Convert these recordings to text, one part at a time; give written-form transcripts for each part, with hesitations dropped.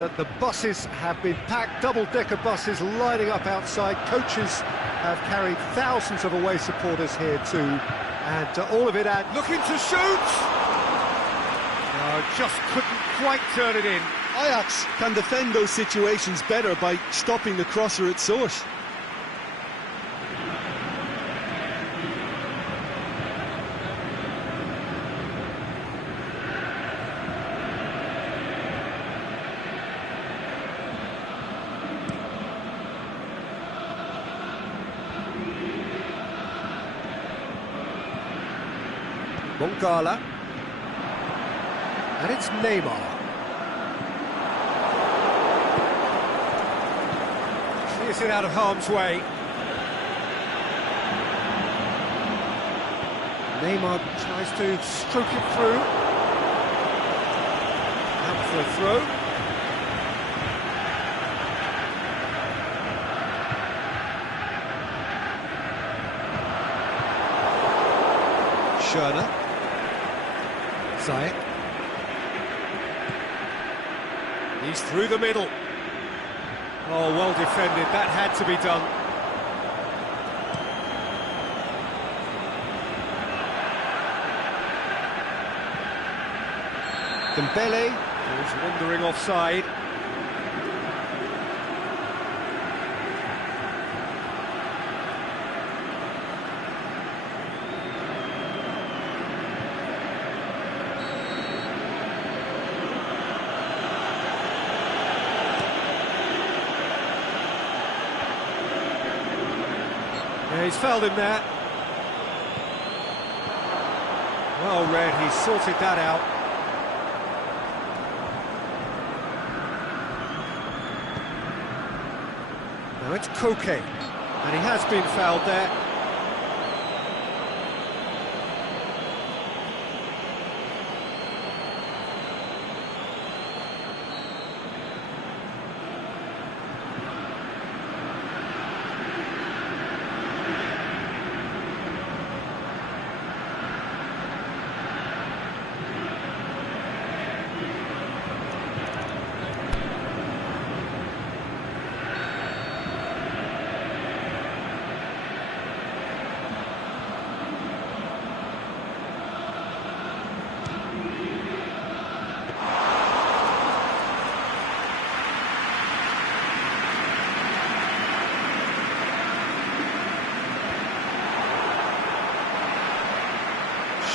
That the buses have been packed, double-decker buses lining up outside. Coaches have carried thousands of away supporters here too, and all of it at... Looking to shoot! No, just couldn't quite turn it in. Ajax can defend those situations better by stopping the crosser at source. Mongala, and it's Neymar. Clears it out of harm's way. Neymar tries to stroke it through. Out for a throw. Schöne. Zayek. He's through the middle. Oh, well defended. That had to be done. Dembele. He's wandering offside. Yeah, he's fouled him there. Well read, he sorted that out. Now it's Koke, and he has been fouled there.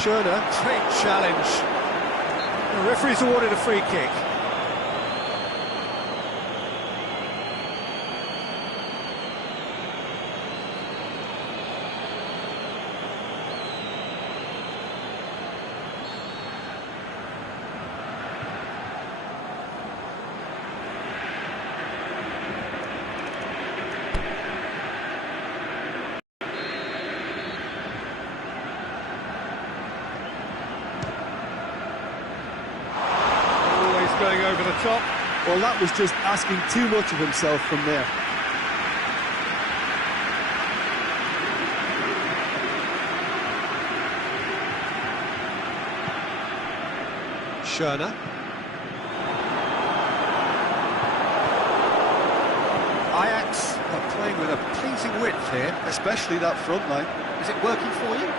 Schöne, Great challenge. the referee's awarded a free kick. Going over the top. Well, that was just asking too much of himself from there. Schöne. Ajax are playing with a pleasing width here. Especially that front line. Is it working for you?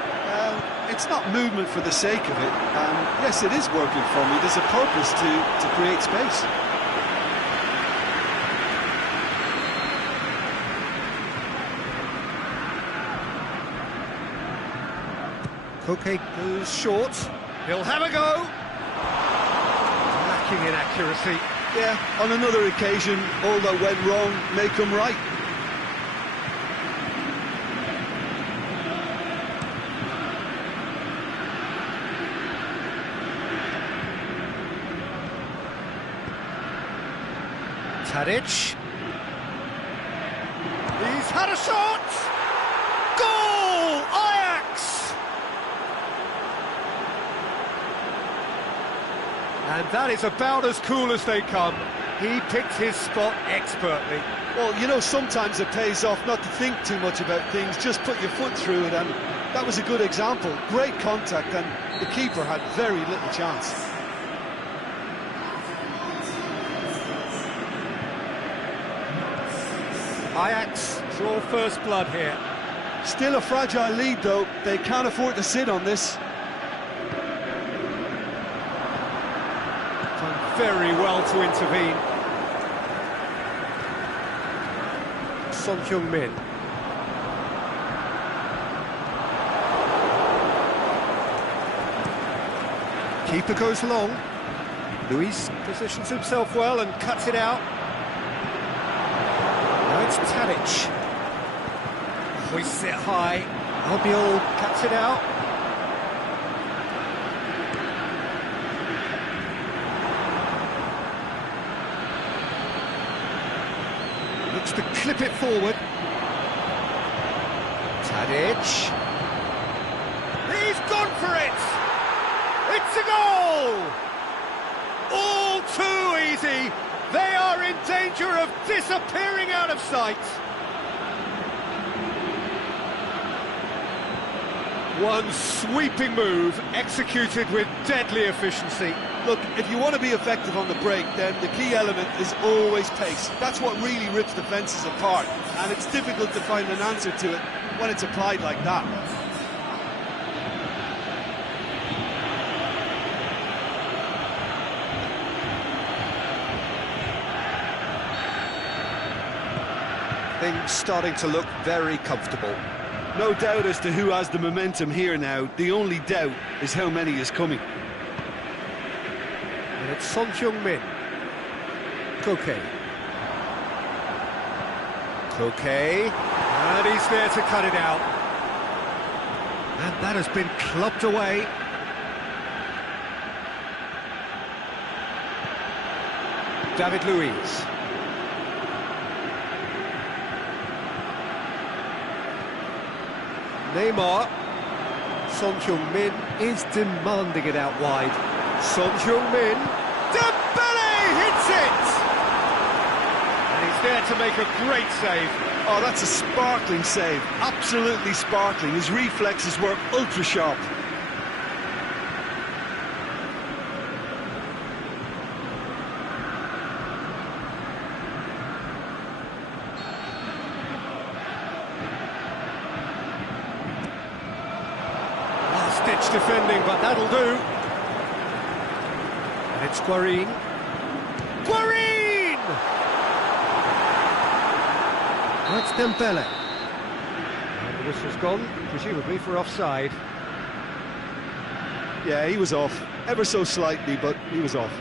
It's not movement for the sake of it. Yes, it is working for me. There's a purpose to create space. Koke goes short. He'll have a go. Lacking in accuracy. Yeah, on another occasion, all that went wrong may come right. Tadic. He's had a shot! Goal! Ajax! And that is about as cool as they come. He picked his spot expertly. Well, you know, sometimes it pays off not to think too much about things, just put your foot through it, and that was a good example. Great contact, and the keeper had very little chance. Ajax draw first blood here. Still a fragile lead, though. They can't afford to sit on this. Done very well to intervene. Son Heung-min. Keeper goes long. Luis Positions himself well and cuts it out. Now it's Tadic. Hoists it high. Albiol cuts it out. Looks to clip it forward. Tadic. He's gone for it! It's a goal! All too easy. They are in danger of disappearing out of sight. One sweeping move executed with deadly efficiency. Look, if you want to be effective on the break, then the key element is always pace. That's what really rips defences apart, and it's difficult to find an answer to it when it's applied like that. Things starting to look very comfortable. No doubt as to who has the momentum here now. The only doubt is how many is coming. And it's Son Heung-min. Koke. Koke. And he's there to cut it out. And that has been clubbed away. David Luiz. Neymar. Son Heung-min is demanding it out wide. Son Heung-min. Dembele hits it! And he's there to make a great save. Oh, that's a sparkling save. Absolutely sparkling. His reflexes were ultra-sharp. Last-ditch defending, but that'll do. And it's Guarin. Guarin! Now it's Dembele. And the whistle's gone, presumably for offside. Yeah, he was off. Ever so slightly, but he was off.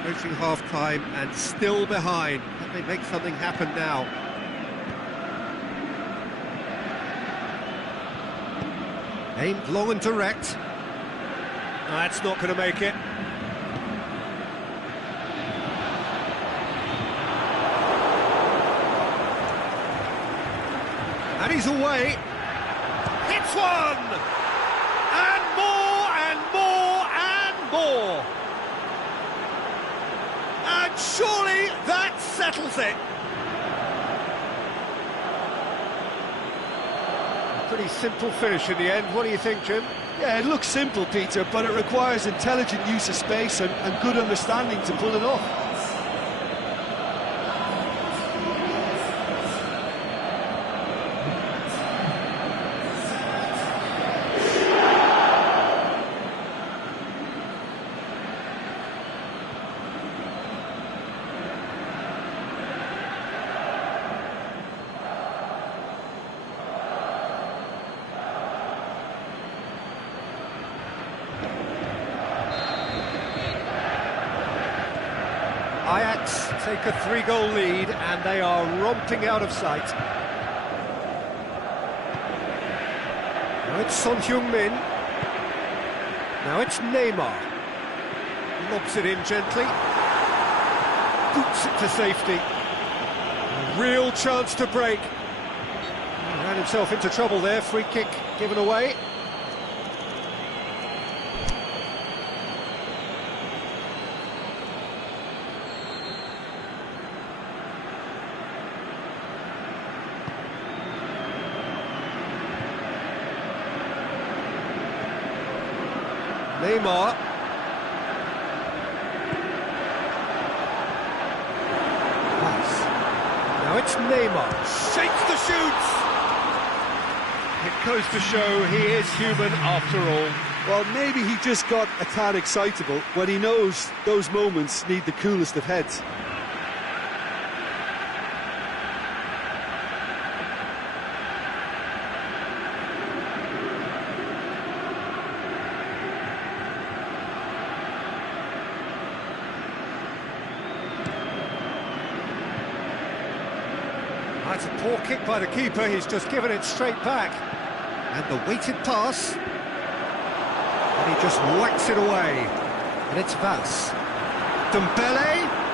Approaching half-time and still behind. Can they make something happen now? Aimed long and direct. That's not going to make it. And he's away. Hits one! And more, and more, and more! And surely that settles it! Pretty simple finish in the end. What do you think, Jim? Yeah, it looks simple, Peter, but it requires intelligent use of space and good understanding to pull it off. Ajax take a 3-goal lead and they are romping out of sight. Now it's Son Heung-min. Now it's Neymar. Lobs it in gently. Boots it to safety. A real chance to break. He ran himself into trouble there. Free kick given away. Neymar. Pass. Now it's Neymar. Shakes the shoots! It goes to show he is human after all. Well, maybe he just got a tad excitable when he knows those moments need the coolest of heads. That's a poor kick by the keeper, he's just given it straight back. And the weighted pass. And he just whacks it away. And it's Vass. Dembele.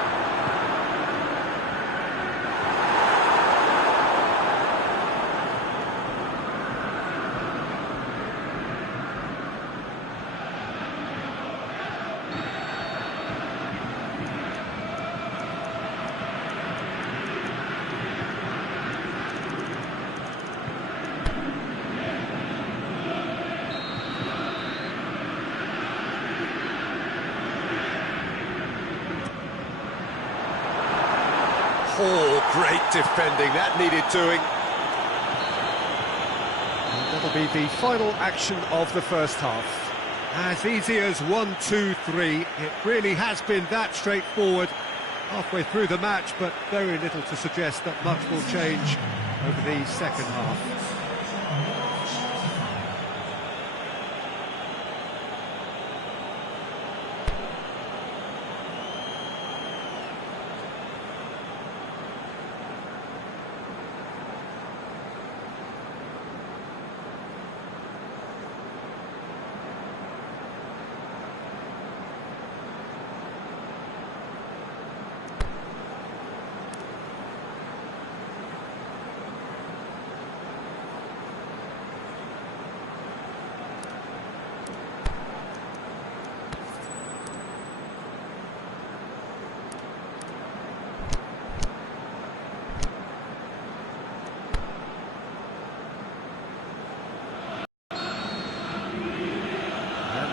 Oh, great defending, that needed doing. And that'll be the final action of the first half. As easy as 1, 2, 3. It really has been that straightforward halfway through the match, but very little to suggest that much will change over the second half.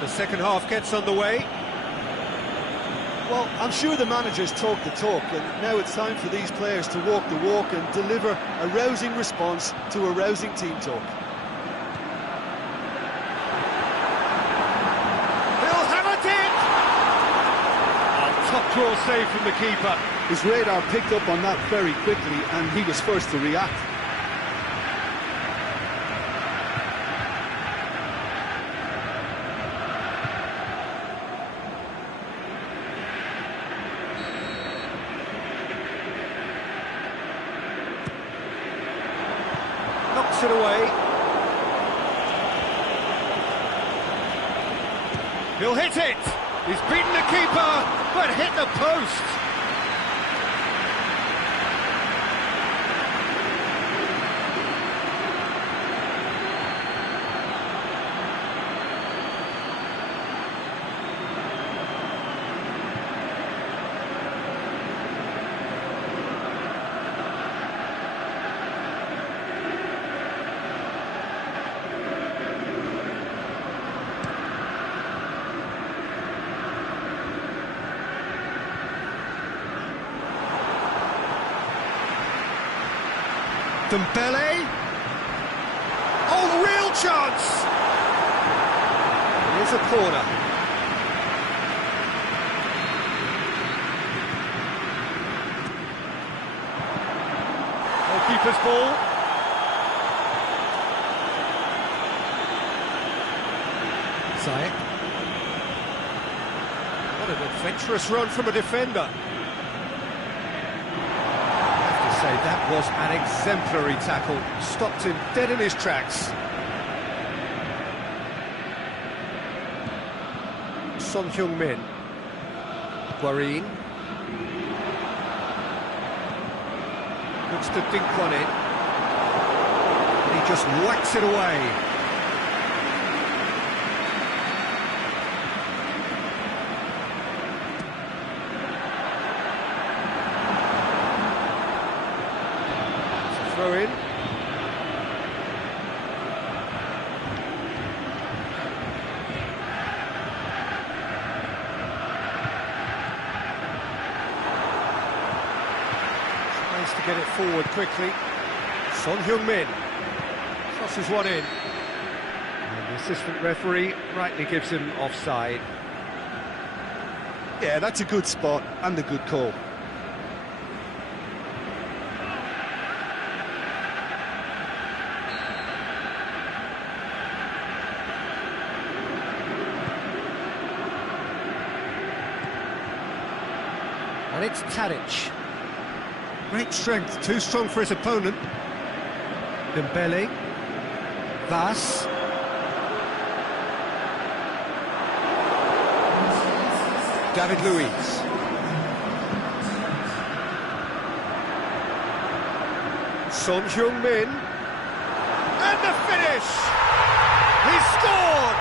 The second half gets underway. Well, I'm sure the managers talk the talk, and now it's time for these players to walk the walk and deliver a rousing response to a rousing team talk. He'll have it in! A top draw save from the keeper. His radar picked up on that very quickly, and he was first to react. Knocks it away. He'll hit it! He's beaten the keeper, but hit the post! Dembele. Oh, real chance! Here's a corner. Goalkeeper's ball. Zayek. What an adventurous run from a defender. Say that was an exemplary tackle, stopped him dead in his tracks. Son Heung-min, Guarin, looks to dink one in, and he just whacks it away. Throw in. Tries to get it forward quickly. Son Heung-min crosses one in. And the assistant referee rightly gives him offside. Yeah, that's a good spot and a good call. And it's Tadic. Great strength, too strong for his opponent. Dembele. Vas. David Luiz. Son Heung-min. And the finish! He scored!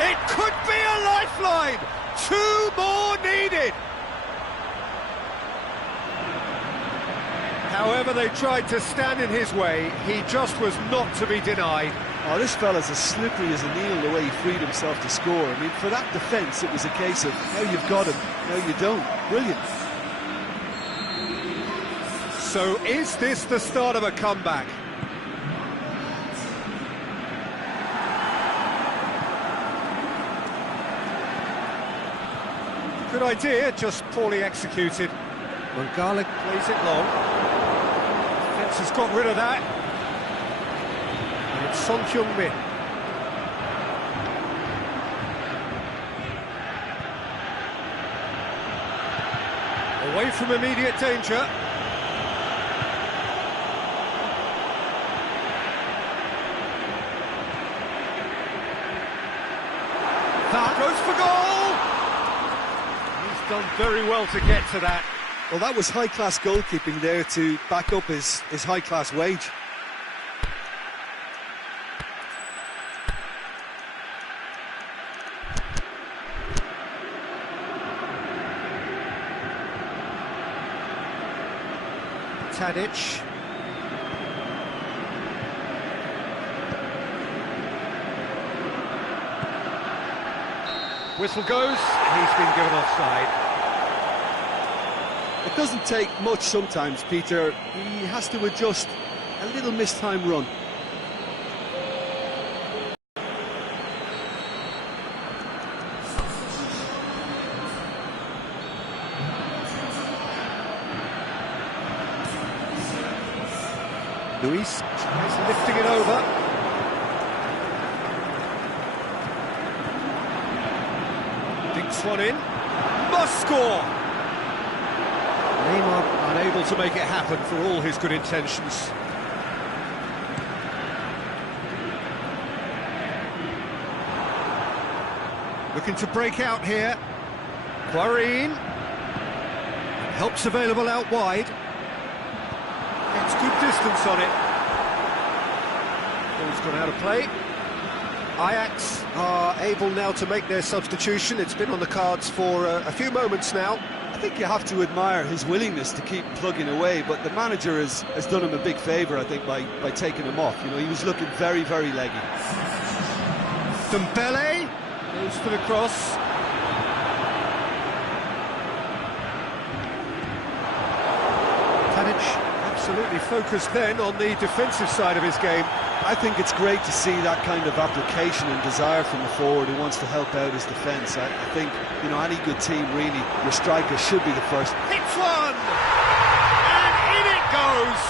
It could be a lifeline! 2 more needed! However they tried to stand in his way, he just was not to be denied. Oh, this fella's as slippery as a needle the way he freed himself to score. I mean, for that defence, it was a case of, now you've got him, now you don't. Brilliant. So is this the start of a comeback? Good idea, just poorly executed. Mangala plays it long. Defence has got rid of that. And it's Son Heung-min. Away from immediate danger. That goes for goal! He's done very well to get to that. Well, that was high-class goalkeeping there to back up his high-class wage. Tadic. Whistle goes, he's been given offside. It doesn't take much sometimes, Peter. He has to adjust a little mistime run. Luis is lifting it over. Dinks one in. Must score! Neymar unable to make it happen for all his good intentions. Looking to break out here. Quarine. Help's available out wide. Gets good distance on it. Ball's gone out of play. Ajax are able now to make their substitution. It's been on the cards for a few moments now. I think you have to admire his willingness to keep plugging away, but the manager has done him a big favour, I think, by taking him off. You know, he was looking very, very leggy. Dembele goes for the cross. Tadic absolutely focused then on the defensive side of his game. I think it's great to see that kind of application and desire from the forward who wants to help out his defence. I think, you know, any good team, really, your striker should be the first. Hits one! And in it goes!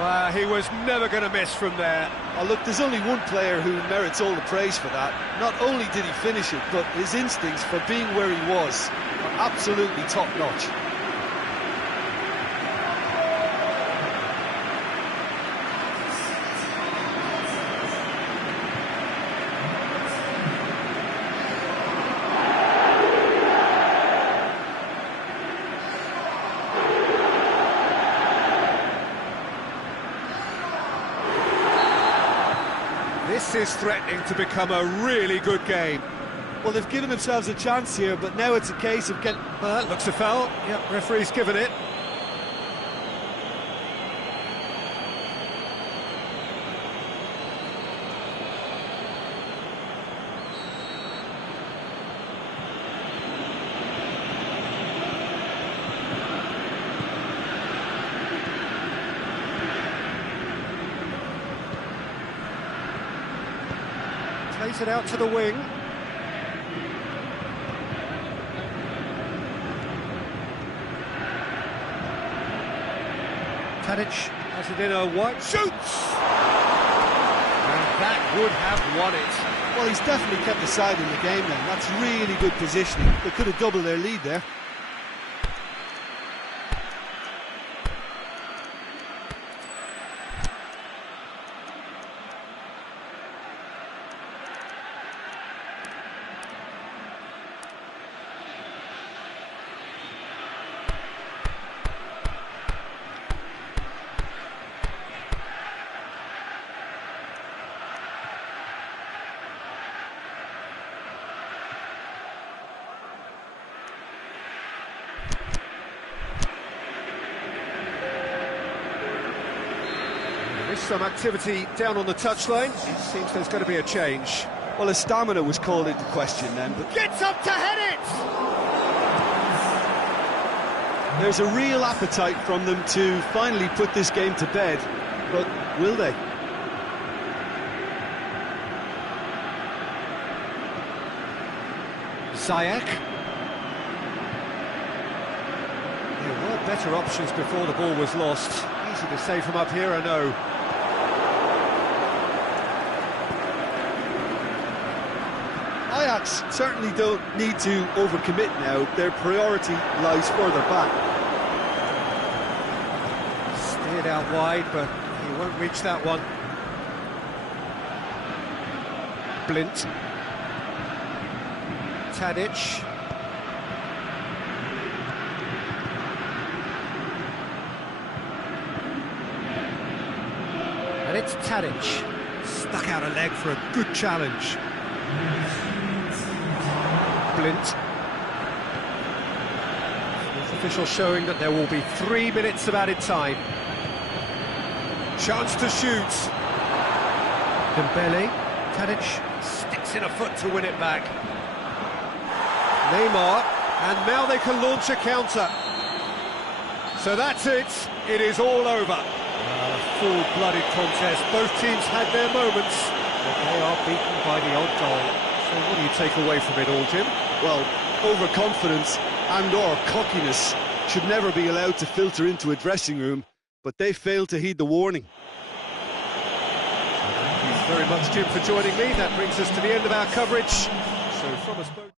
Well, he was never going to miss from there. Oh, look, there's only one player who merits all the praise for that. Not only did he finish it, but his instincts for being where he was are absolutely top-notch. This is threatening to become a really good game. Well, they've given themselves a chance here, but now it's a case of getting... Looks a foul. Yep, referee's given it. Plays it out to the wing. Tadic has it in a wide, shoots! And that would have won it. Well, he's definitely kept the side in the game then. That's really good positioning. They could have doubled their lead there. There's some activity down on the touchline. It seems there's going to be a change. Well, his stamina was called into question then, but Gets up to head it! there's a real appetite from them to finally put this game to bed. But will they? Ziyech. There were better options before the ball was lost. Easy to save from up here, I know. Ajax certainly don't need to overcommit now. Their priority lies further back. Steered out wide, but he won't reach that one. Blint. Tadic. And it's Tadic. Stuck out a leg for a good challenge. Blint. Fourth official showing that there will be 3 minutes of added time. Chance to shoot. Dembele. Tadic sticks in a foot to win it back. Neymar, and now they can launch a counter. So that's it. It is all over. A full-blooded contest. Both teams had their moments, but they are beaten by the odd goal. So what do you take away from it all, Jim? Well, overconfidence and/or cockiness should never be allowed to filter into a dressing room, but they failed to heed the warning. Thank you very much, Jim, for joining me. That brings us to the end of our coverage. So from us both...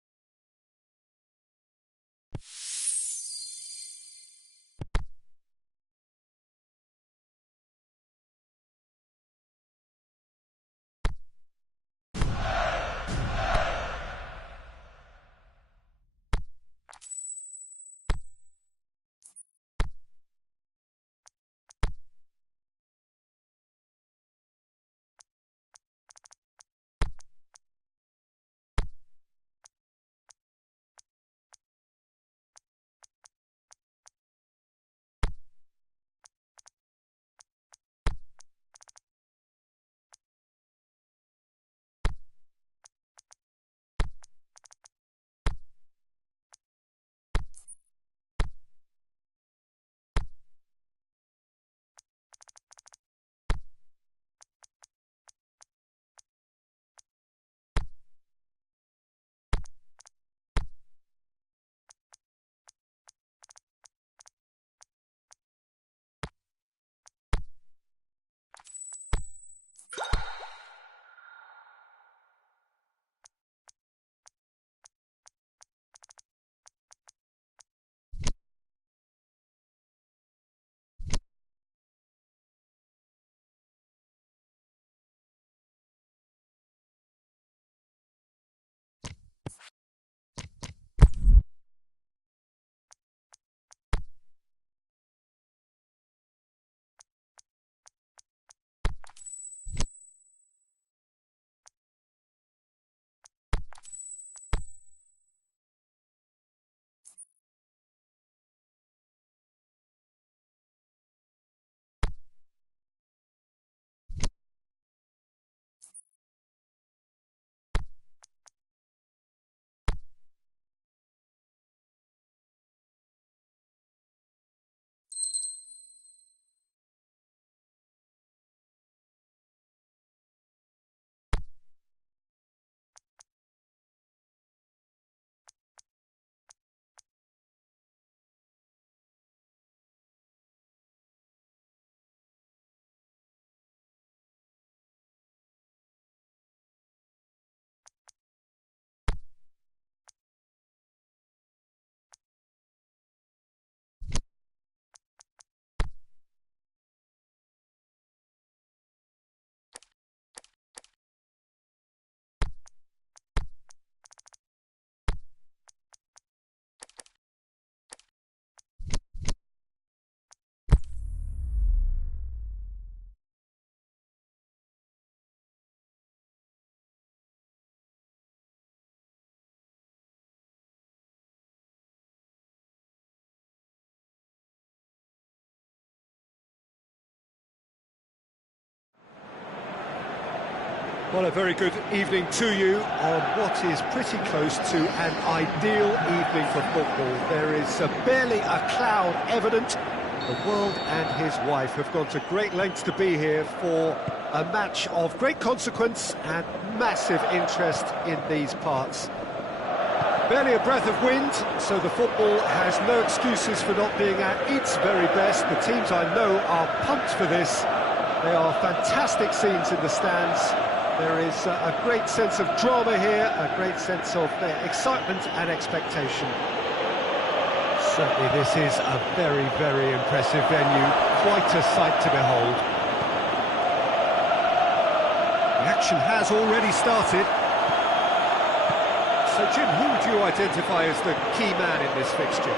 Well, a very good evening to you on what is pretty close to an ideal evening for football. There is barely a cloud evident. The world and his wife have gone to great lengths to be here for a match of great consequence and massive interest in these parts. Barely a breath of wind, so the football has no excuses for not being at its very best. The teams I know are pumped for this. They are fantastic scenes in the stands. There is a great sense of drama here, a great sense of excitement and expectation. Certainly this is a very, very impressive venue, quite a sight to behold. The action has already started. So Jim, who would you identify as the key man in this fixture?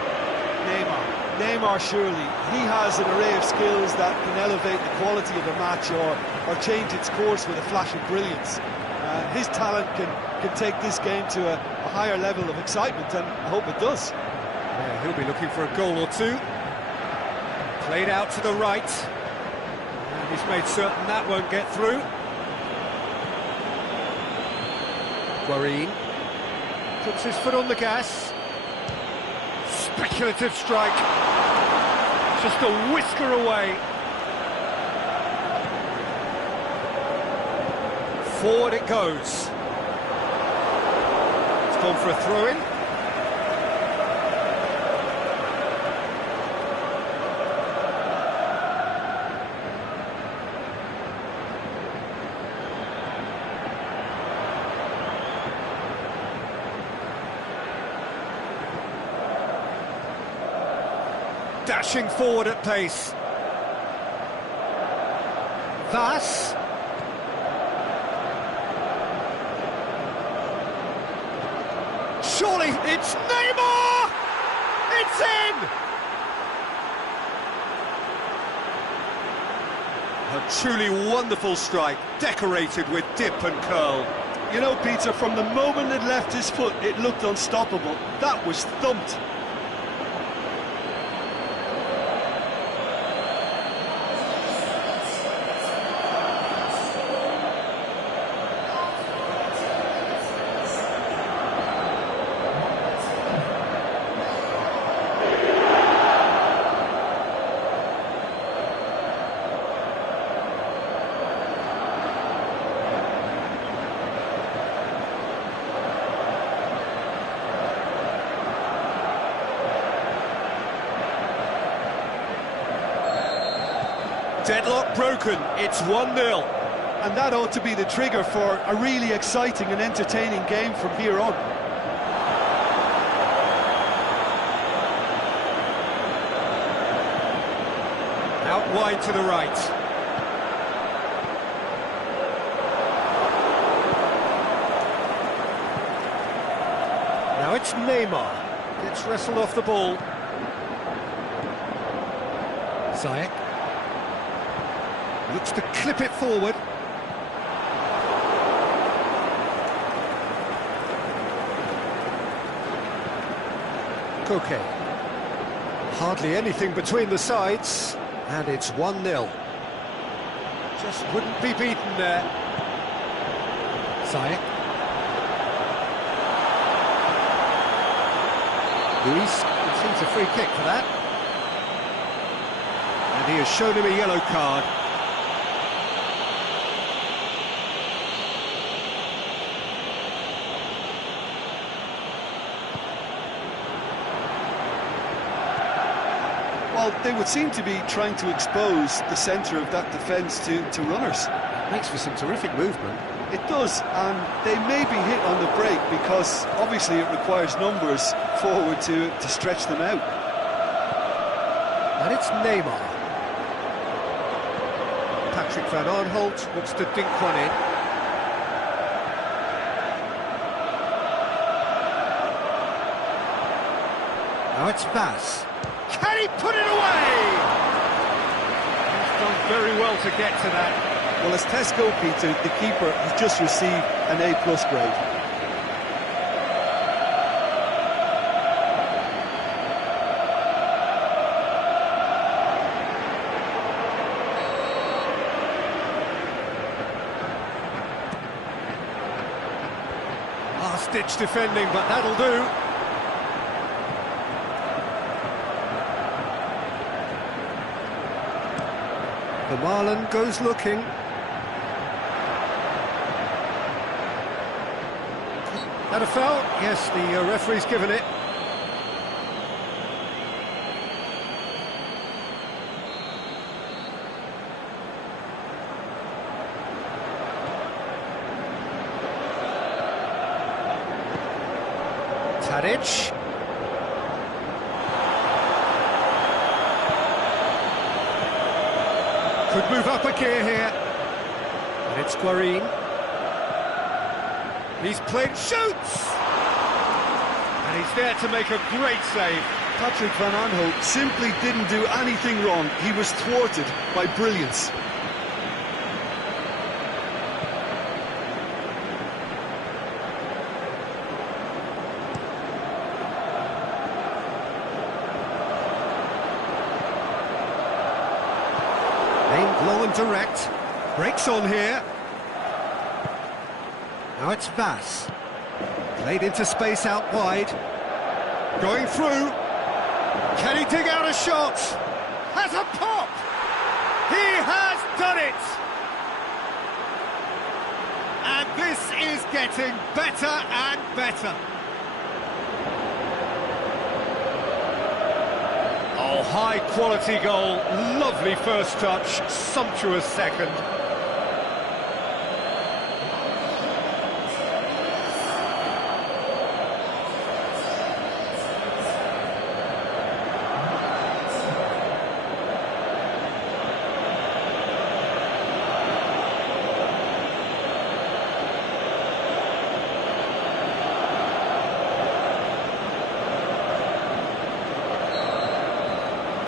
Neymar, surely. He has an array of skills that can elevate the quality of a match or change its course with a flash of brilliance. His talent can take this game to a higher level of excitement, and I hope it does. Yeah, he'll be looking for a goal or two. Played out to the right. And he's made certain that won't get through. Guarín puts his foot on the gas. Speculative strike. Just a whisker away. Forward it goes. It's gone for a throw-in. Dashing forward at pace. Vass. Surely it's Neymar! It's in! A truly wonderful strike, decorated with dip and curl. You know, Peter, from the moment it left his foot, it looked unstoppable. That was thumped. Deadlock broken, it's 1-0. And that ought to be the trigger for a really exciting and entertaining game from here on. Out wide to the right. Now it's Neymar. Gets wrestled off the ball. Ziyech. Looks to clip it forward. Koke. Hardly anything between the sides, and it's 1-0. Just wouldn't be beaten there. Ziyech. Luis conceides a free kick for that. And he has shown him a yellow card. Well, they would seem to be trying to expose the centre of that defence to runners. It makes for some terrific movement. It does, and they may be hit on the break because obviously it requires numbers forward to stretch them out. And it's Neymar. Patrick Van Aanholt looks to dink one in. Now it's Vass. Can he put it away? He's done very well to get to that. Well, as Tesco, Peter, the keeper has just received an A+ grade. last-ditch defending, but that'll do. The Marlon goes looking. That a foul? Yes, the referee's given it. Tadic. Could move up a gear here. And it's Guarin. He's played, shoots! And he's there to make a great save. Patrick Van Aanholt simply didn't do anything wrong. He was thwarted by brilliance. Aimed low and direct. Breaks on here. Now it's Vass. Played into space out wide. Going through. Can he dig out a shot? Has a pop! He has done it! And this is getting better and better. Oh, high-quality goal. Lovely first touch. Sumptuous second.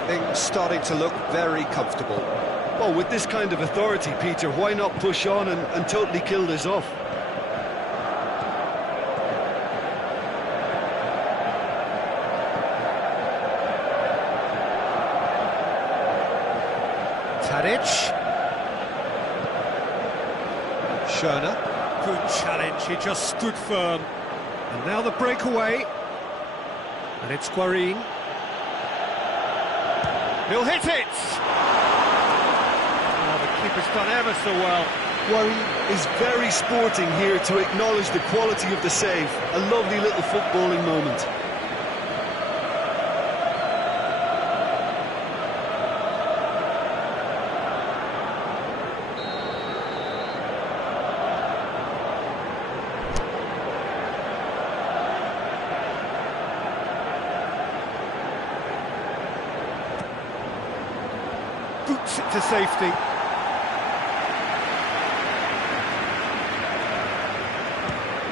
Things starting to look very comfortable. Well, with this kind of authority, Peter, why not push on and totally kill this off? Tadic. Schöne. Good challenge, he just stood firm. And now the breakaway. And it's Guarin. He'll hit it! Oh, the keeper's done ever so well. Guarin is very sporting here to acknowledge the quality of the save. A lovely little footballing moment. Boots it to safety.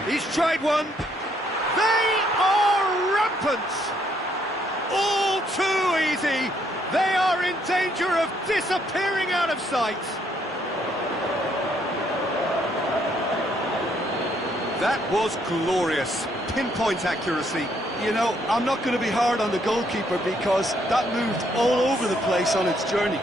He's tried one. They are rampant. All too easy. They are in danger of disappearing out of sight. That was glorious. Pinpoint accuracy. You know, I'm not going to be hard on the goalkeeper because that moved all over the place on its journey.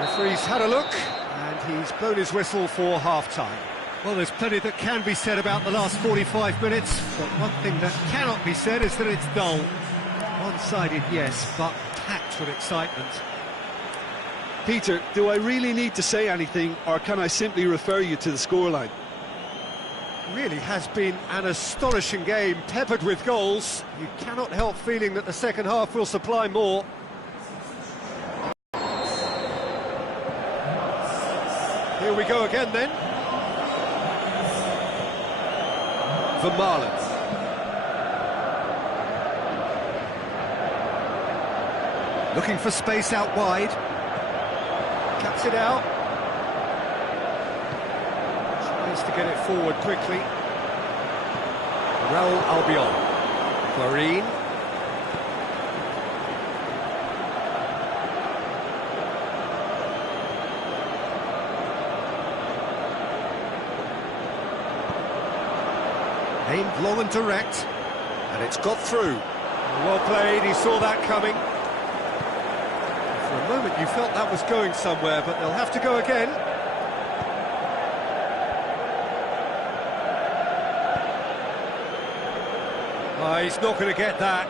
Referee's had a look, and he's blown his whistle for half-time. Well, there's plenty that can be said about the last 45 minutes, but one thing that cannot be said is that it's dull. One-sided, yes, but packed with excitement. Peter, do I really need to say anything, or can I simply refer you to the scoreline? Really has been an astonishing game, peppered with goals. You cannot help feeling that the second half will supply more. Here we go again then. The Marlins. Looking for space out wide. Cuts it out. Tries to get it forward quickly. Raul Albiol. Guarin. Aimed long and direct, and it's got through. Well played, he saw that coming. For a moment you felt that was going somewhere, but they'll have to go again. Oh, he's not going to get that.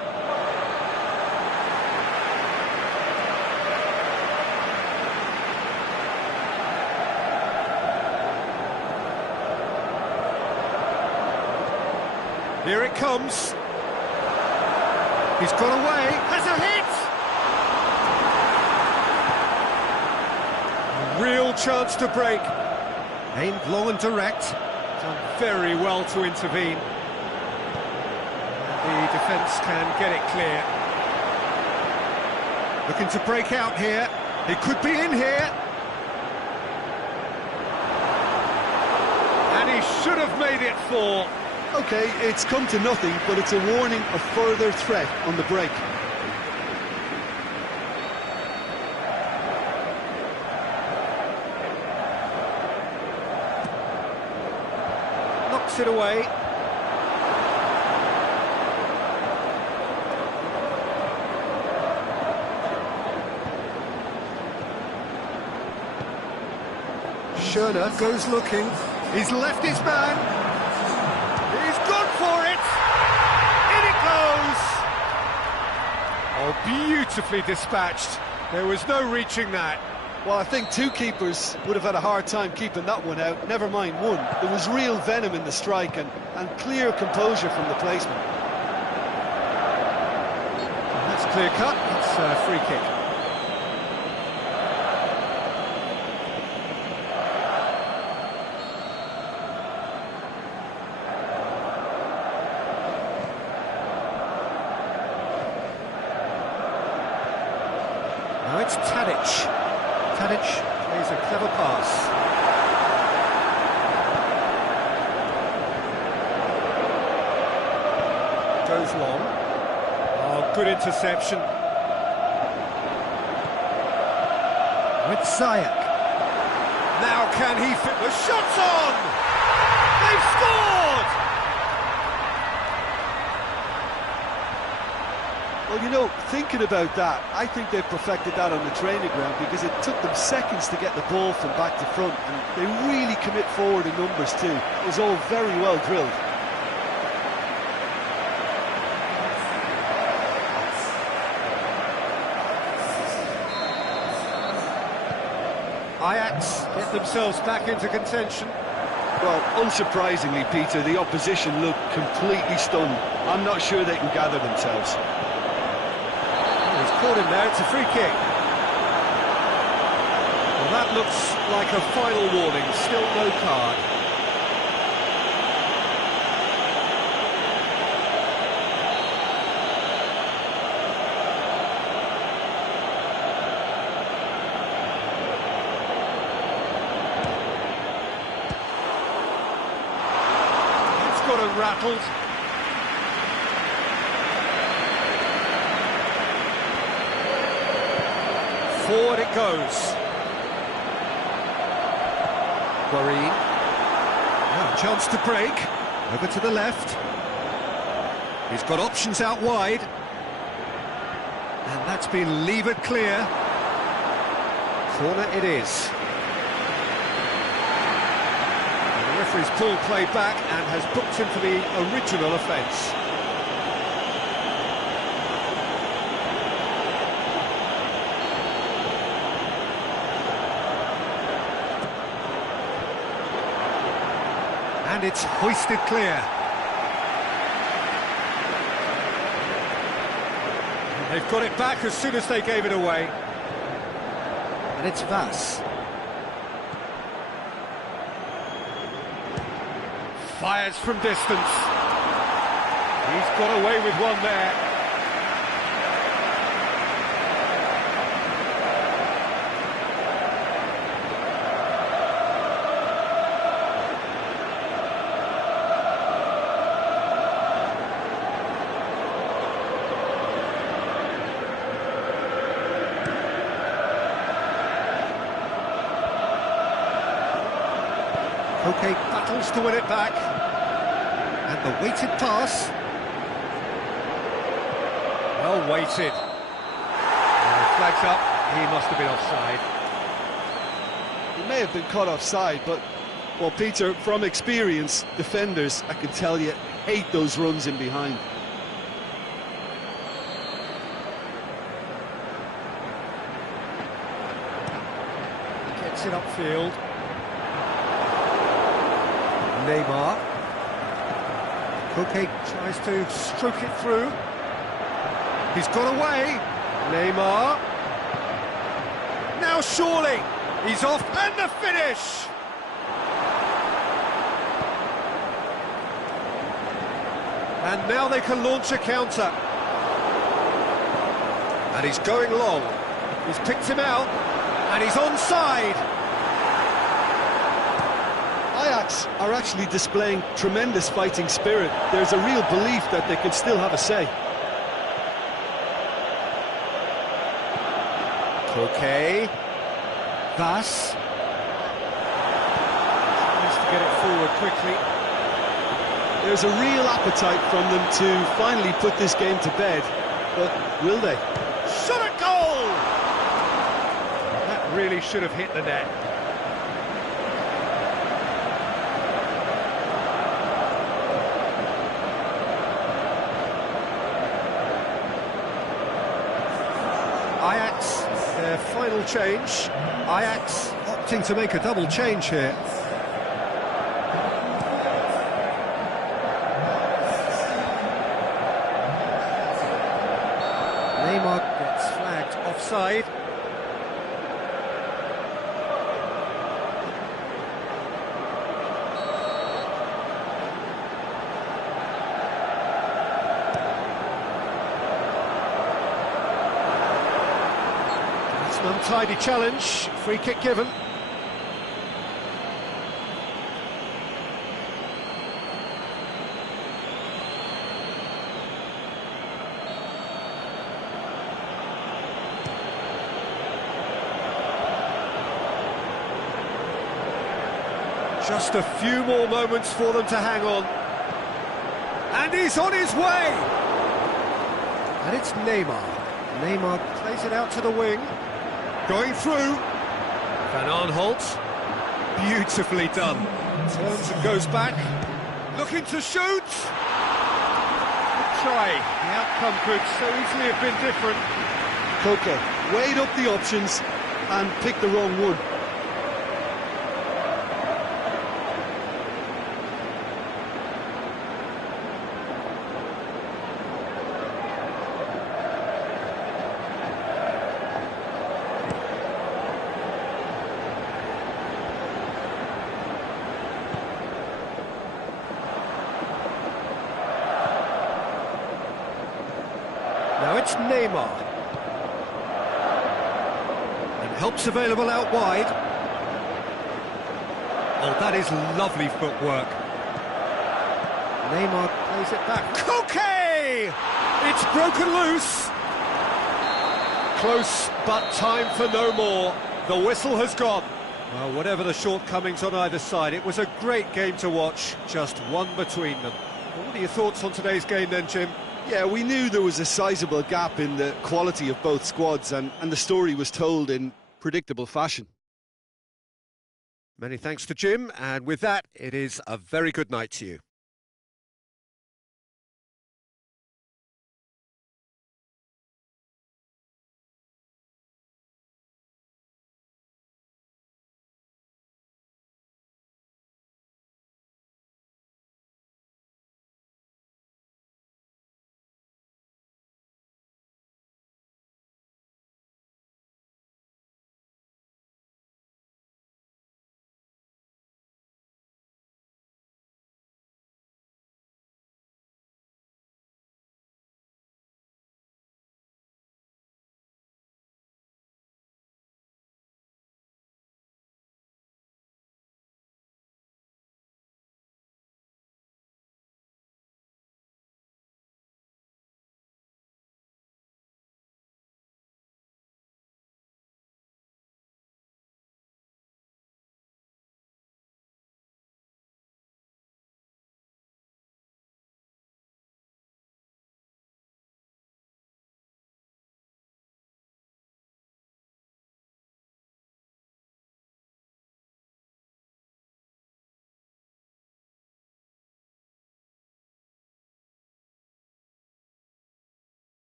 Here it comes. He's got away. Has a hit! A real chance to break. Aimed long and direct. Done very well to intervene. The defence can get it clear. Looking to break out here. He could be in here. And he should have made it 4. OK, it's come to nothing, but it's a warning of further threat on the break. Knocks it away. Schöner goes looking. He's left his man. He's gone for it! In it goes! Oh, beautifully dispatched. There was no reaching that. Well, I think 2 keepers would have had a hard time keeping that one out, never mind 1. There was real venom in the strike and clear composure from the placement. That's clear cut. It's a free kick. Now it's Tadic. Tadic plays a clever pass. Goes long. Oh, good interception. With Ziyech. Now can he fit the shots on? They've scored! Well, you know, thinking about that, I think they've perfected that on the training ground because it took them seconds to get the ball from back to front, and they really commit forward in numbers too. It was all very well drilled. Ajax get themselves back into contention. Well, unsurprisingly, Peter, the opposition look completely stunned. I'm not sure they can gather themselves. He's caught him there, it's a free kick. Well, that looks like a final warning, still no card. It's got him rattled. Forward it goes. Guarin. Now a chance to break. Over to the left. He's got options out wide. And that's been levered clear. Corner it is. And the referee's pulled play back and has booked him for the original offence. And it's hoisted clear. They've got it back as soon as they gave it away. And it's Vass. Fires from distance. He's got away with one there. Koke battles to win it back. And the weighted pass. Well weighted. Flags up, he must have been offside. He may have been caught offside, but, well, Peter, from experience, defenders, I can tell you, hate those runs in behind. Gets it upfield. Neymar. Koke tries to stroke it through. He's got away. Neymar. Now surely. He's off, and the finish! And now they can launch a counter. And he's going long. He's picked him out, and he's onside. Ajax are actually displaying tremendous fighting spirit. There's a real belief that they can still have a say. Koke. Vas. Needs to get it forward quickly. There's a real appetite from them to finally put this game to bed, but will they? Shot at goal! That really should have hit the net. Ajax, their final change. Ajax opting to make a double change here. Neymar gets flagged offside. An untidy challenge, free kick given. Just a few more moments for them to hang on. And he's on his way! And it's Neymar. Neymar plays it out to the wing. Going through. Van Aanholt. Beautifully done. Turns and goes back. Looking to shoot. Good try. The outcome could so easily have been different. Koke weighed up the options and picked the wrong one. Now it's Neymar. And help's available out wide. Oh, that is lovely footwork. Neymar plays it back. Koke! It's broken loose. Close, but time for no more. The whistle has gone. Well, whatever the shortcomings on either side, it was a great game to watch, just one between them. Well, what are your thoughts on today's game then, Jim? Yeah, we knew there was a sizable gap in the quality of both squads, and the story was told in predictable fashion. Many thanks to Jim, and with that, it is a very good night to you.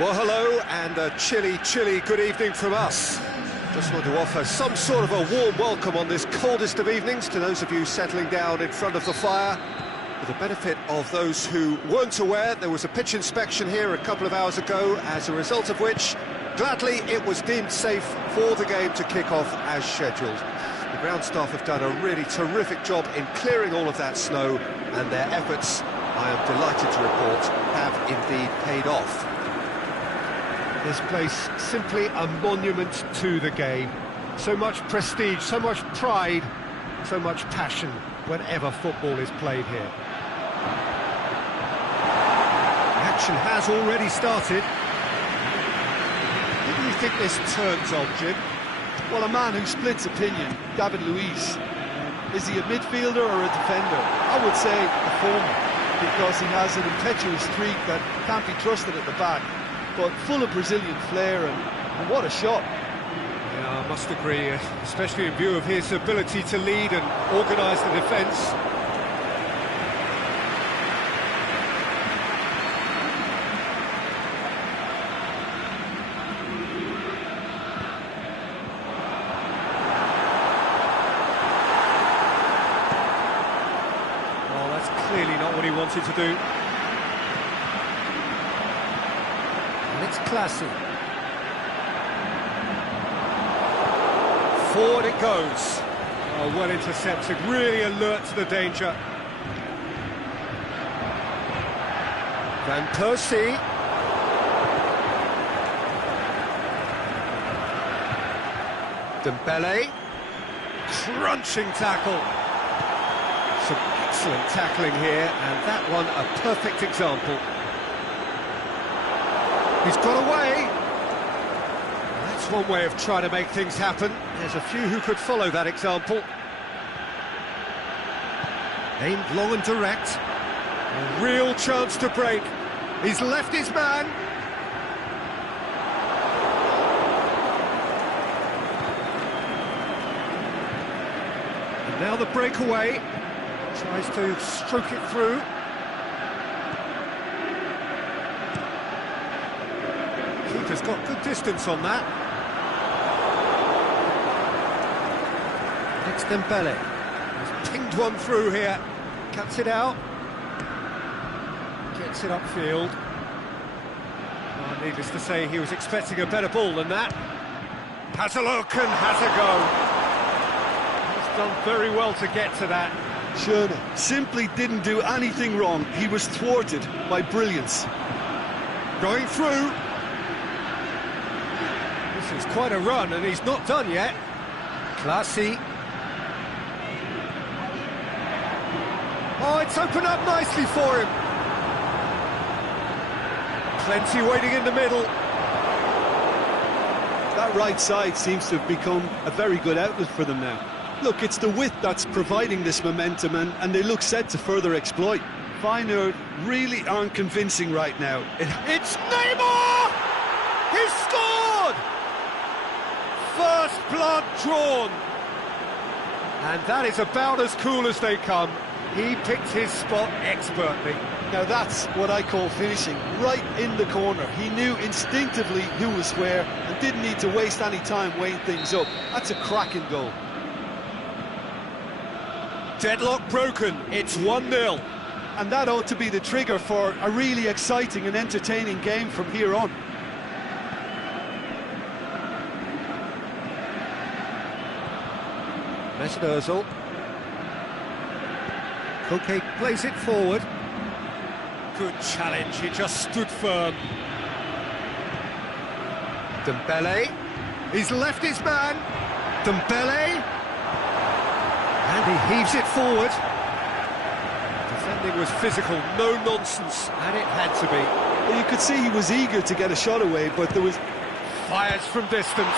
Well, hello, and a chilly, chilly good evening from us. Just want to offer some sort of a warm welcome on this coldest of evenings to those of you settling down in front of the fire. For the benefit of those who weren't aware, there was a pitch inspection here a couple of hours ago, as a result of which, gladly, it was deemed safe for the game to kick off as scheduled. The ground staff have done a really terrific job in clearing all of that snow, and their efforts, I am delighted to report, have indeed paid off. This place simply a monument to the game. So much prestige, so much pride, so much passion whenever football is played here. The action has already started. Who do you think this turns on, Jim? Well, a man who splits opinion, David Luiz. Is he a midfielder or a defender? I would say the former, because he has an impetuous streak that can't be trusted at the back, but full of Brazilian flair, and what a shot. Yeah, I must agree, especially in view of his ability to lead and organise the defence. Oh, that's clearly not what he wanted to do. And it's classy. Forward it goes. Oh, well intercepted, really alert to the danger. Van Persie. Dembele. Crunching tackle. Some excellent tackling here, and that one a perfect example. He's got away. That's one way of trying to make things happen. There's a few who could follow that example. Aimed long and direct. A real chance to break. He's left his man. And now the breakaway. Tries to stroke it through. Keeper's got good distance on that. It's Dembele. He's pinged one through here. Cuts it out. Gets it upfield. Oh, needless to say, he was expecting a better ball than that. Has a look and has a go. He's done very well to get to that. Schöne simply didn't do anything wrong. He was thwarted by brilliance. Going through. This is quite a run, and he's not done yet. Classy. Oh, it's opened up nicely for him. Plenty waiting in the middle. That right side seems to have become a very good outlet for them now. Look, it's the width that's providing this momentum, and they look set to further exploit. Feyenoord really aren't convincing right now. It's Neymar! He's scored! First blood drawn. And that is about as cool as they come. He picked his spot expertly. Now that's what I call finishing, right in the corner. He knew instinctively who was where and didn't need to waste any time weighing things up. That's a cracking goal. Deadlock broken, it's 1-0. And that ought to be the trigger for a really exciting and entertaining game from here on. Mesut Ozil. Koke plays it forward. Good challenge, he just stood firm. Dembele. He's left his man. Dembele. And he heaves it forward. Defending was physical, no nonsense, and it had to be. Well, you could see he was eager to get a shot away, but there was... Fires from distance.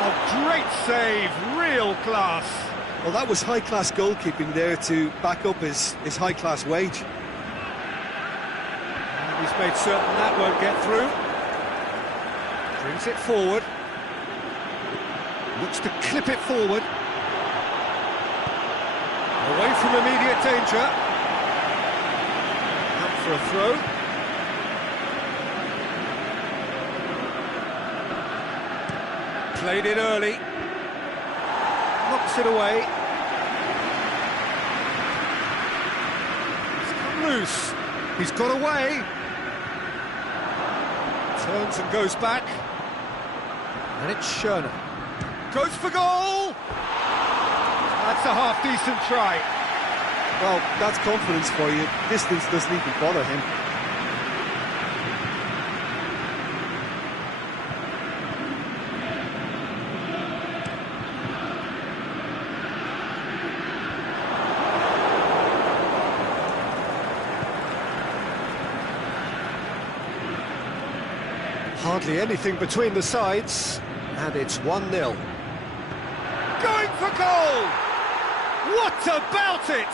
Oh, great save, real class. Well, that was high-class goalkeeping there to back up his high-class wage. And he's made certain that won't get through. Brings it forward. Looks to clip it forward. Away from immediate danger. Out for a throw. Played it early. Knocks it away. He's come loose. He's got away. Turns and goes back. And it's Schöne. Goes for goal! That's a half-decent try. Well, that's confidence for you. Distance doesn't even bother him. Hardly anything between the sides, and it's 1-0. Going for goal! What about it?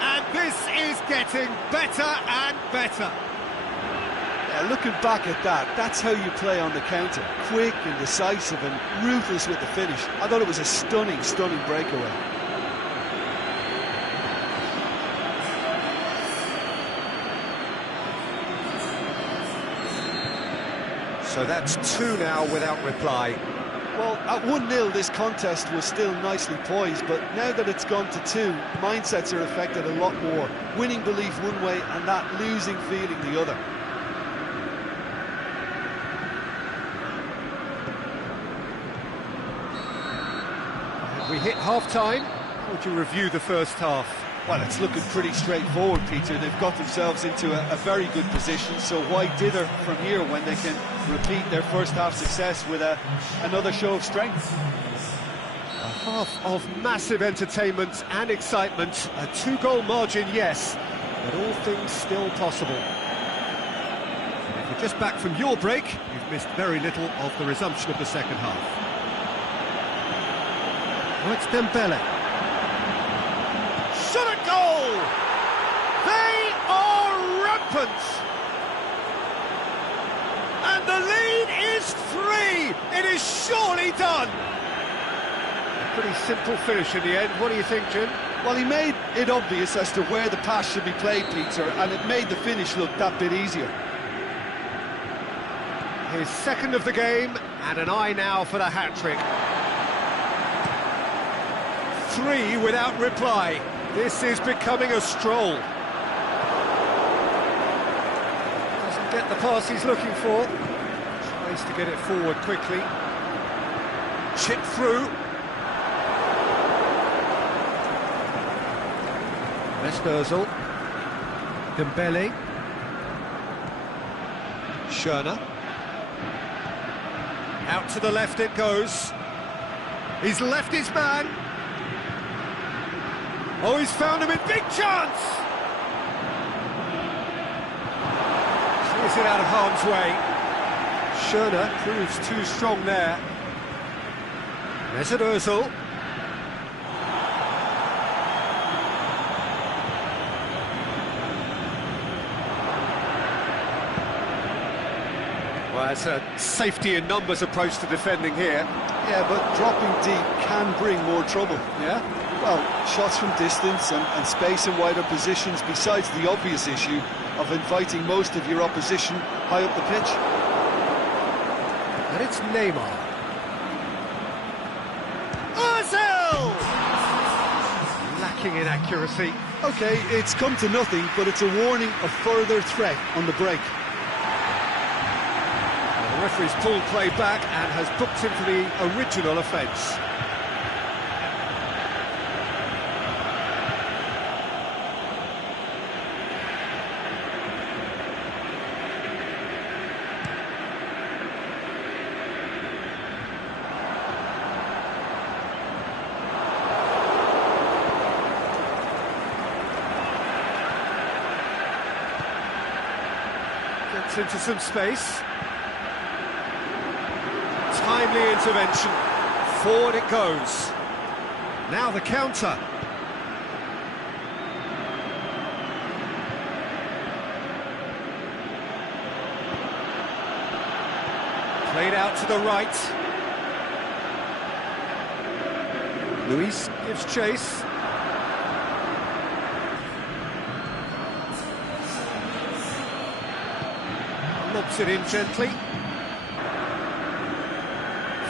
And this is getting better and better. Yeah, looking back at that, that's how you play on the counter. Quick and decisive and ruthless with the finish. I thought it was a stunning breakaway. So that's 2 now without reply. Well, at 1-0 this contest was still nicely poised, but now that it's gone to 2, mindsets are affected a lot more. Winning belief one way and that losing feeling the other. And we hit half-time. How would you review the first half? Well, it's looking pretty straightforward, Peter. They've got themselves into a very good position, so why dither from here when they can repeat their first half success with another show of strength? A half of massive entertainment and excitement. A 2-goal margin, yes, but all things still possible. And if you're just back from your break, you've missed very little of the resumption of the second half. Oh, it's Dembele. Shot at goal! They are rampant! And the lead is 3! It is surely done! A pretty simple finish in the end. What do you think, Jim? Well, he made it obvious as to where the pass should be played, Peter, and it made the finish look that bit easier. His second of the game, and an eye now for the hat-trick. 3 without reply. This is becoming a stroll. Doesn't get the pass he's looking for. Tries to get it forward quickly. Chip through. Özil. Dembele. Schöne. Out to the left it goes. He's left his man. Oh, he's found him in big chance! Clears it out of harm's way. Schöne proves too strong there. Özil. Well, it's a safety in numbers approach to defending here. Yeah, but dropping deep can bring more trouble. Yeah? Well, shots from distance and space in wider positions, besides the obvious issue of inviting most of your opposition high up the pitch. And it's Neymar. Ozil! Lacking in accuracy. OK, it's come to nothing, but it's a warning of further threat on the break. Well, the referee's pulled play back and has booked him for the original offence. Gets into some space. Timely intervention. Forward it goes. Now the counter. Played out to the right. Luis gives chase. Lobs it in gently.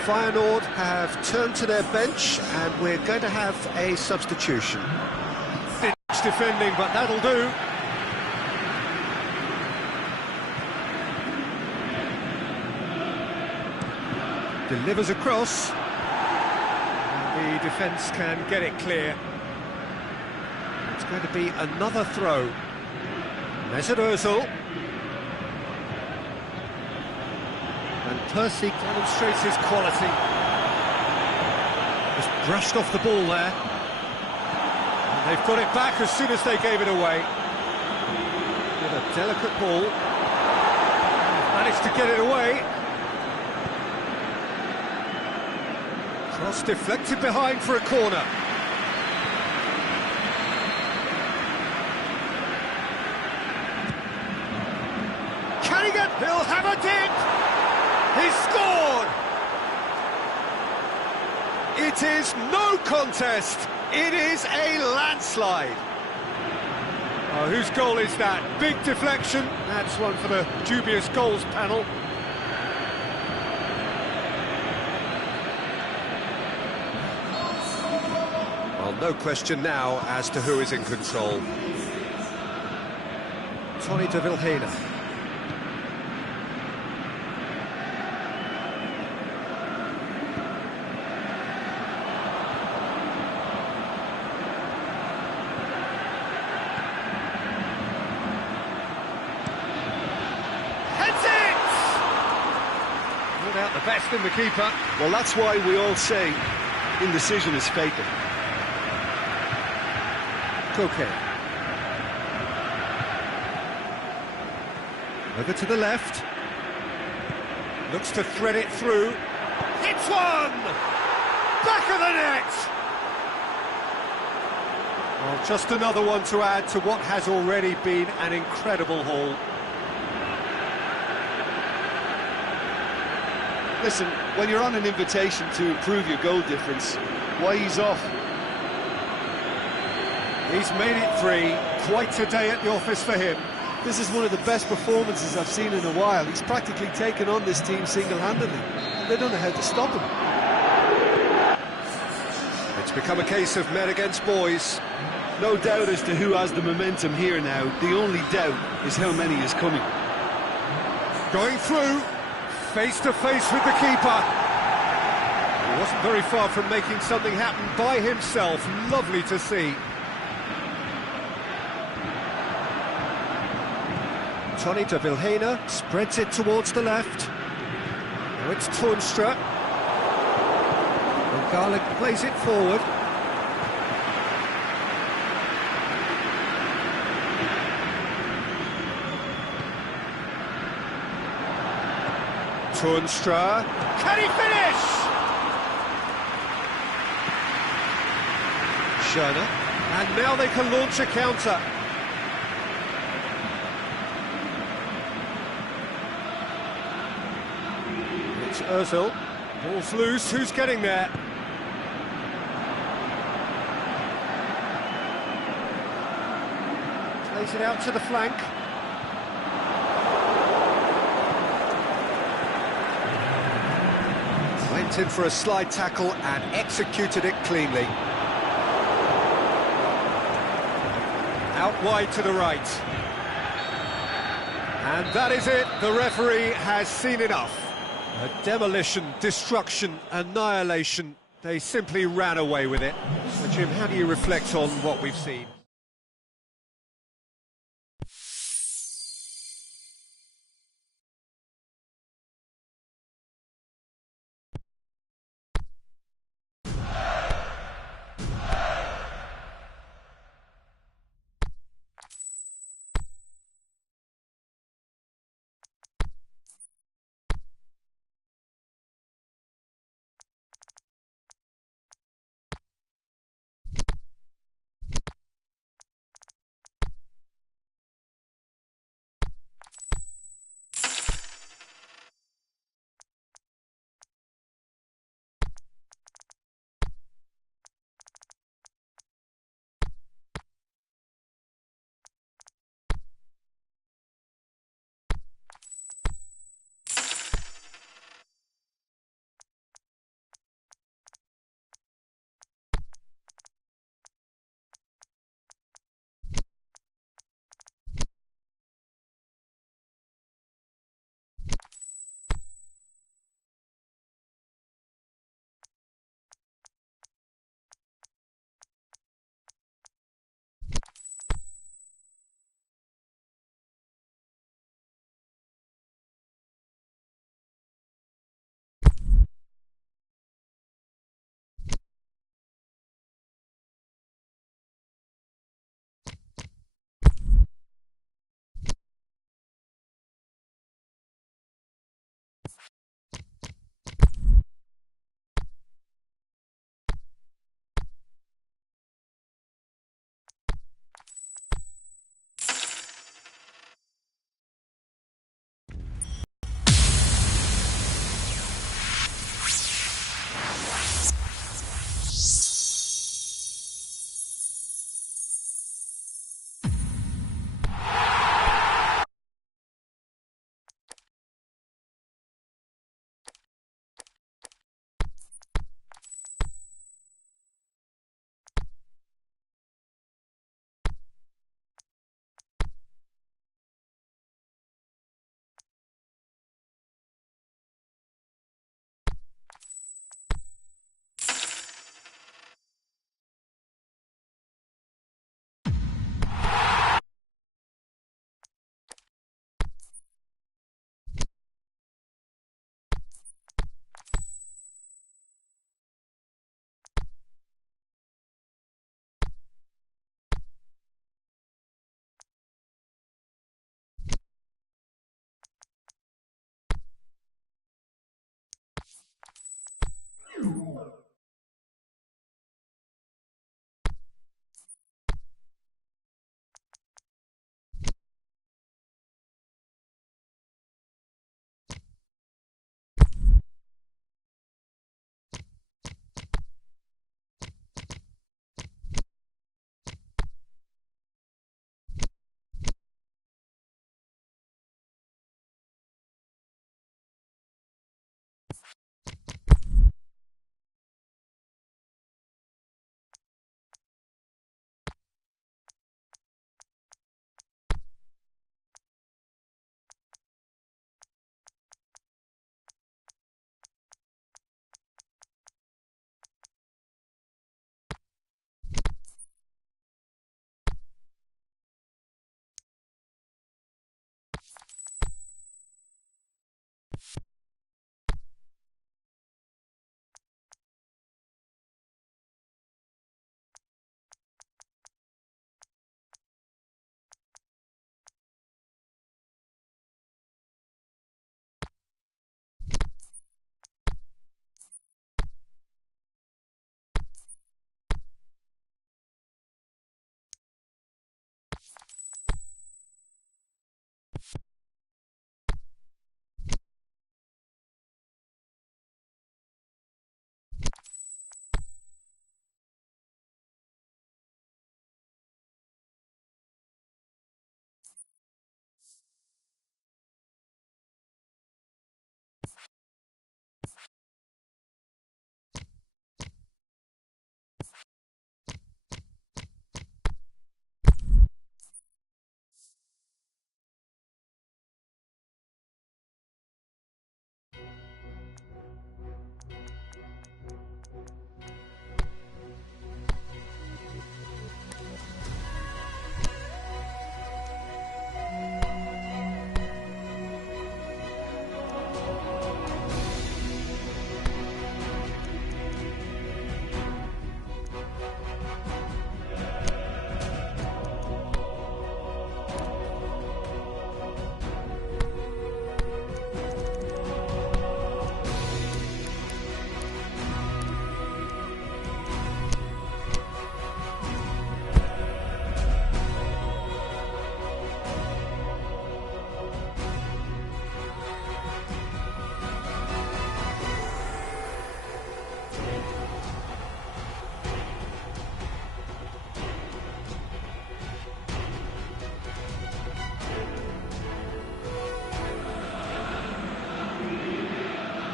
Feyenoord have turned to their bench, and we're going to have a substitution. It's defending, but that'll do. Delivers across. The defence can get it clear. It's going to be another throw. Mesut Ozil. And Percy demonstrates his quality. Just brushed off the ball there. And they've got it back as soon as they gave it away. With a delicate ball. Managed to get it away. Cross deflected behind for a corner. Can he get? He'll have a dip! He's scored! It is no contest. It is a landslide. Oh, whose goal is that? Big deflection. That's one for the dubious goals panel. Well, no question now as to who is in control. Tony de Vilhena. Heads it! Without the best in the keeper. Well, that's why we all say indecision is fatal. Koke. Over to the left. Looks to thread it through. Hits one! Back of the net! Well, just another one to add to what has already been an incredible haul. Listen, when you're on an invitation to improve your goal difference, why ease off? He's made it 3. Quite a day at the office for him. This is one of the best performances I've seen in a while. He's practically taken on this team single-handedly, and they don't know how to stop him. It's become a case of men against boys. No doubt as to who has the momentum here now. The only doubt is how many is coming. Going through, face to face with the keeper. He wasn't very far from making something happen by himself. Lovely to see. Tony de Vilhena spreads it towards the left. Now it's Toornstra. And Garlic plays it forward. Toornstra. Can he finish? Schöne. And now they can launch a counter. It's Ozil. Ball's loose. Who's getting there? Plays it out to the flank. Went in for a slide tackle and executed it cleanly. Out wide to the right. And that is it. The referee has seen enough. A demolition, destruction, annihilation. They simply ran away with it. So, Jim, how do you reflect on what we've seen?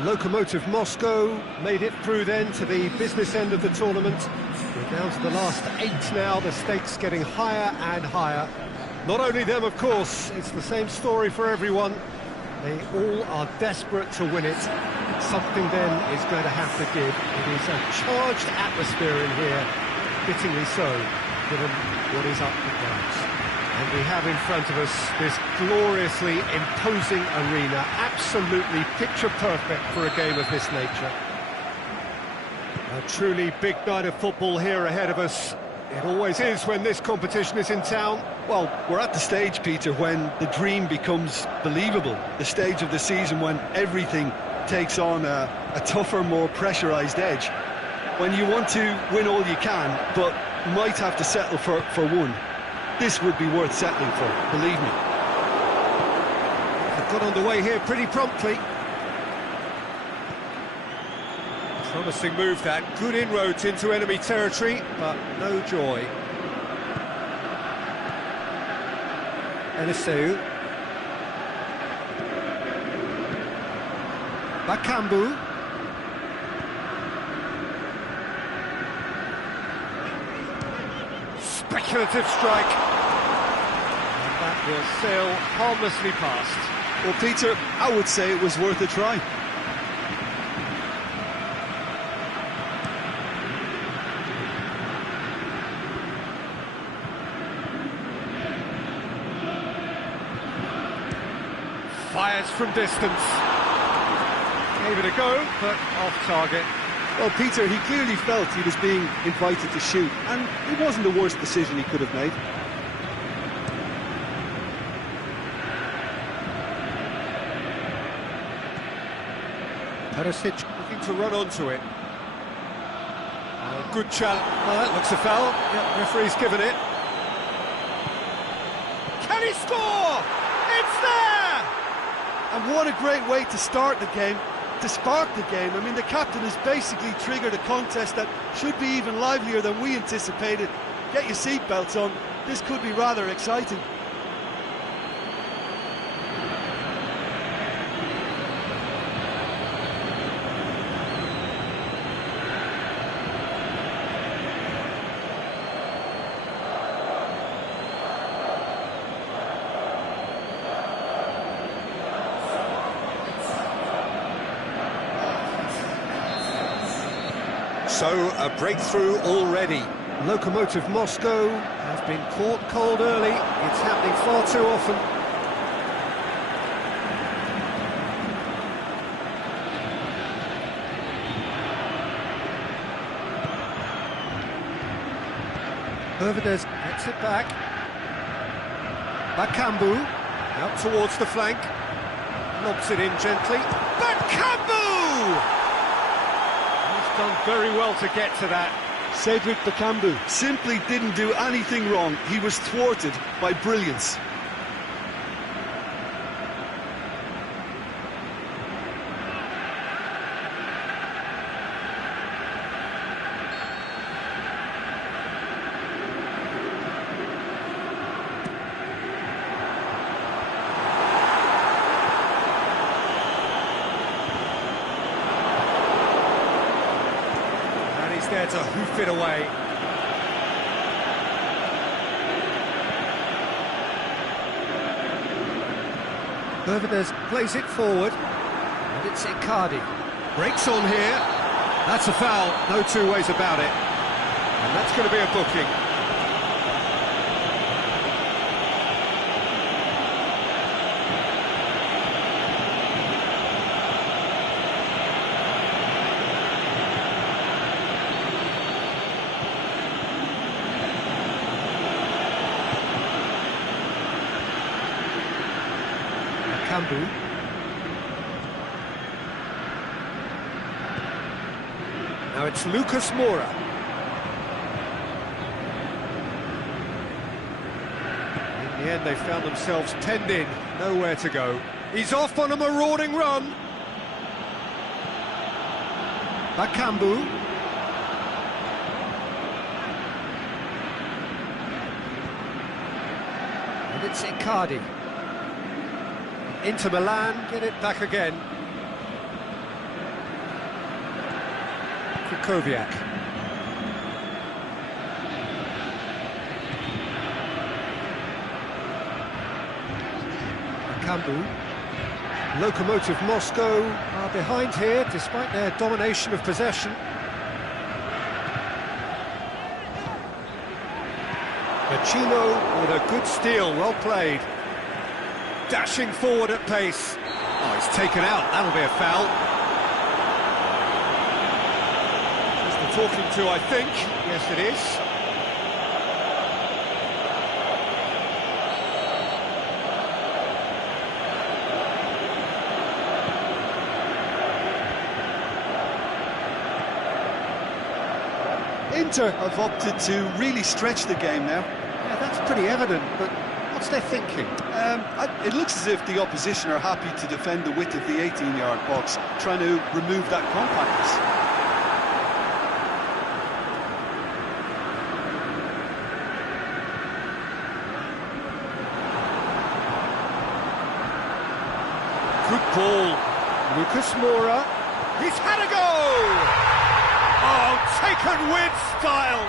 Lokomotiv Moscow made it through then to the business end of the tournament. We're down to the last 8 now, the stakes getting higher and higher. Not only them, of course, it's the same story for everyone. They all are desperate to win it. Something then is going to have to give. It is a charged atmosphere in here, fittingly so, given what is up for grabs. And we have in front of us this gloriously imposing arena, absolutely picture perfect for a game of this nature. A truly big night of football here ahead of us. It always is when this competition is in town. Well, we're at the stage, Peter, when the dream becomes believable. The stage of the season when everything takes on a tougher, more pressurised edge. When you want to win all you can, but might have to settle for one. This would be worth settling for, believe me. They've got underway here pretty promptly. Promising move that, good inroads into enemy territory, but no joy. Eliseu. Bakambu. Speculative strike. And that will sail harmlessly past. Well, Peter, I would say it was worth a try. Fires from distance. Gave it a go, but off target. Well, Peter, he clearly felt he was being invited to shoot, and it wasn't the worst decision he could have made. Perisic looking to run onto it. Good challenge. Well, that looks a foul. Yep, referee's given it. Can he score? It's there! And what a great way to start the game, to spark the game. I mean, the captain has basically triggered a contest that should be even livelier than we anticipated. Get your seatbelts on, this could be rather exciting. So, a breakthrough already. Lokomotiv Moscow have been caught cold early. It's happening far too often. Hervedez gets it back. Bakambu out towards the flank. Lobs it in gently. Bakambu! Done very well to get to that. Cedric Bakambu simply didn't do anything wrong. He was thwarted by brilliance. There to hoof it away. Hervedez plays it forward, and it's Icardi. Breaks on here. That's a foul, no two ways about it. And that's going to be a booking. Kambu. Now it's Lucas Moura. In the end, they found themselves penned in, nowhere to go. He's off on a marauding run. Bakambu. And it's Icardi. Inter Milan get it back again. Kukoviak. Kambu. Lokomotiv Moscow are behind here, despite their domination of possession. Pacino with a good steal, well played. Dashing forward at pace. Oh, he's taken out, that'll be a foul. Just the talking to, I think. Yes, it is. Inter have opted to really stretch the game now. Yeah, that's pretty evident, but what's their thinking? It looks as if the opposition are happy to defend the width of the 18-yard box, trying to remove that compactness. Good ball. Lucas Moura. He's had a go! Oh, taken with style!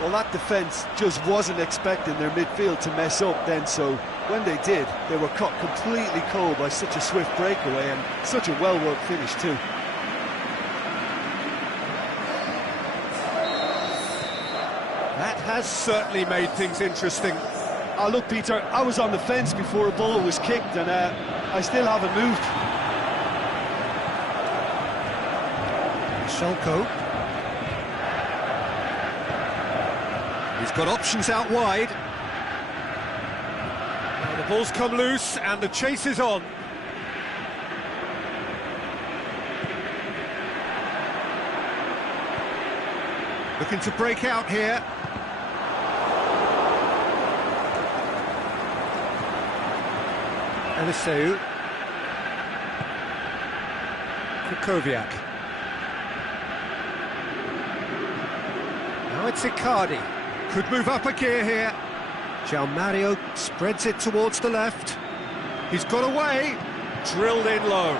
Well, that defence just wasn't expecting their midfield to mess up then, so when they did, they were caught completely cold by such a swift breakaway and such a well-worked finish too. That has certainly made things interesting. Oh, look, Peter, I was on the fence before a ball was kicked, and I still haven't moved. Shelko. He's got options out wide. Now the ball's come loose and the chase is on. Looking to break out here. Eliseu. Kukoviak. Now it's Icardi. Could move up a gear here. Mario spreads it towards the left. He's got away. Drilled in low.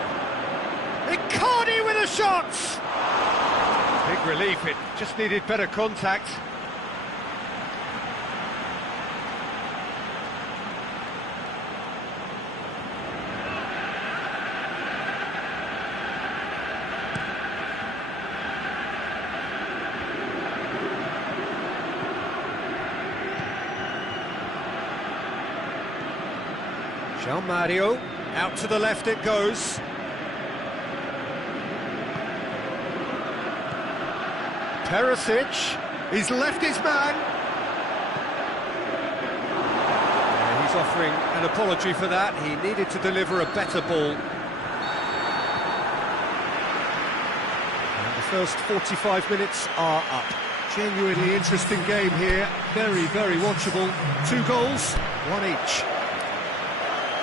Icardi with a shot! Big relief, it just needed better contact. Mario, out to the left it goes. Perisic, he's left his man. Yeah, he's offering an apology for that. He needed to deliver a better ball. And the first 45 minutes are up. Genuinely interesting game here. Very, very watchable. 2 goals, 1 each.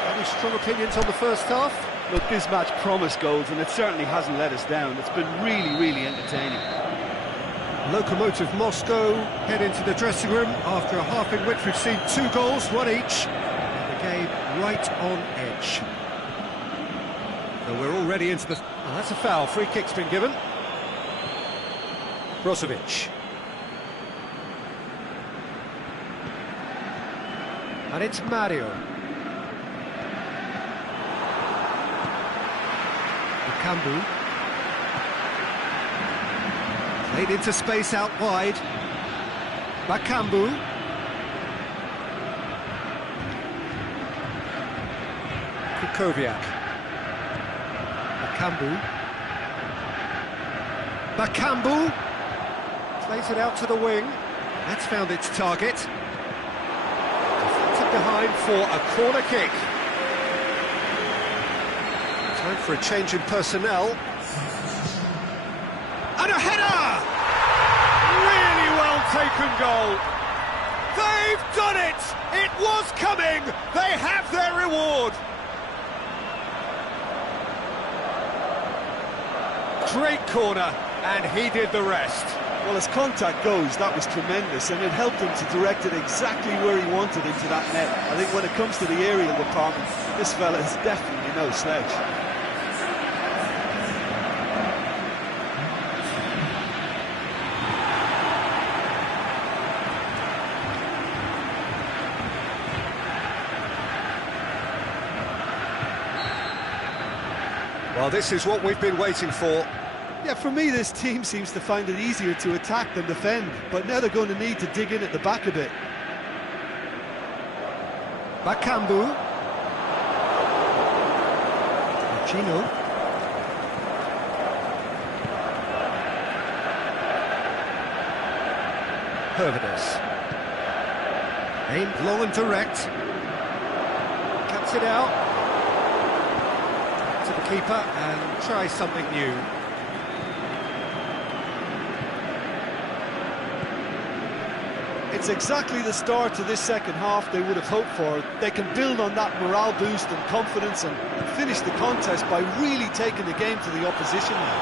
Any strong opinions on the first half? Look, this match promised goals, and it certainly hasn't let us down. It's been really, really entertaining. Lokomotiv Moscow head into the dressing room after a half in which we've seen 2 goals, 1 each. And the game right on edge. So we're already into the... Oh, that's a foul. Free kick's been given. Brozovic. And it's Mario. Kambu. Played into space out wide. Bakambu. Kukoviak. Bakambu. Plays it out to the wing. That's found its target. Deflected behind for a corner kick. Time for a change in personnel. And a header! Really well taken goal. They've done it! It was coming! They have their reward! Great corner, and he did the rest. Well, as contact goes, that was tremendous, and it helped him to direct it exactly where he wanted into that net. I think when it comes to the aerial department, this fella is definitely no slouch. Well, this is what we've been waiting for. Yeah, for me, this team seems to find it easier to attack than defend, but now they're going to need to dig in at the back a bit. Bakambu. Chino. Hervidus. Aimed low and direct. Cuts it out to the keeper and tries something new. It's exactly the start to this second half they would have hoped for. They can build on that morale boost and confidence and finish the contest by really taking the game to the opposition now.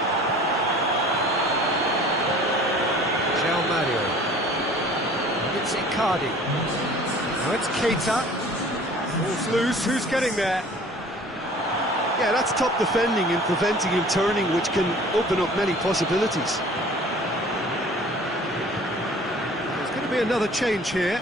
João Mario. It's Icardi. Now it's Keita. Ball's loose, who's getting there? Yeah, that's top defending and preventing him turning, which can open up many possibilities. There's going to be another change here.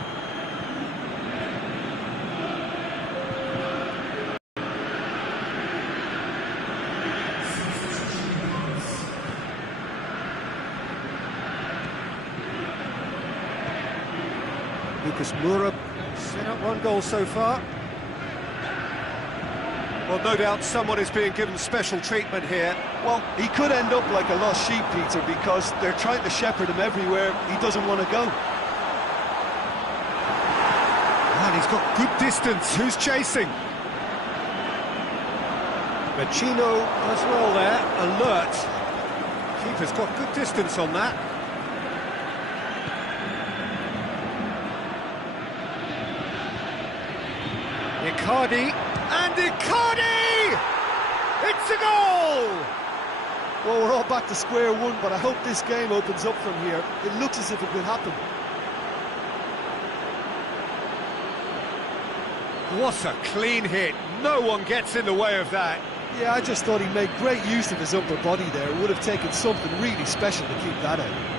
Lucas Moura set up one goal so far. Well, no doubt someone is being given special treatment here. Well, he could end up like a lost sheep, Peter, because they're trying to shepherd him everywhere he doesn't want to go. And he's got good distance. Who's chasing? Vecino as well there, alert. Keeper's got good distance on that. Icardi, and Icardi! It's a goal! Well, we're all back to square one, but I hope this game opens up from here. It looks as if it could happen. What a clean hit. No one gets in the way of that. Yeah, I just thought he made great use of his upper body there. It would have taken something really special to keep that out.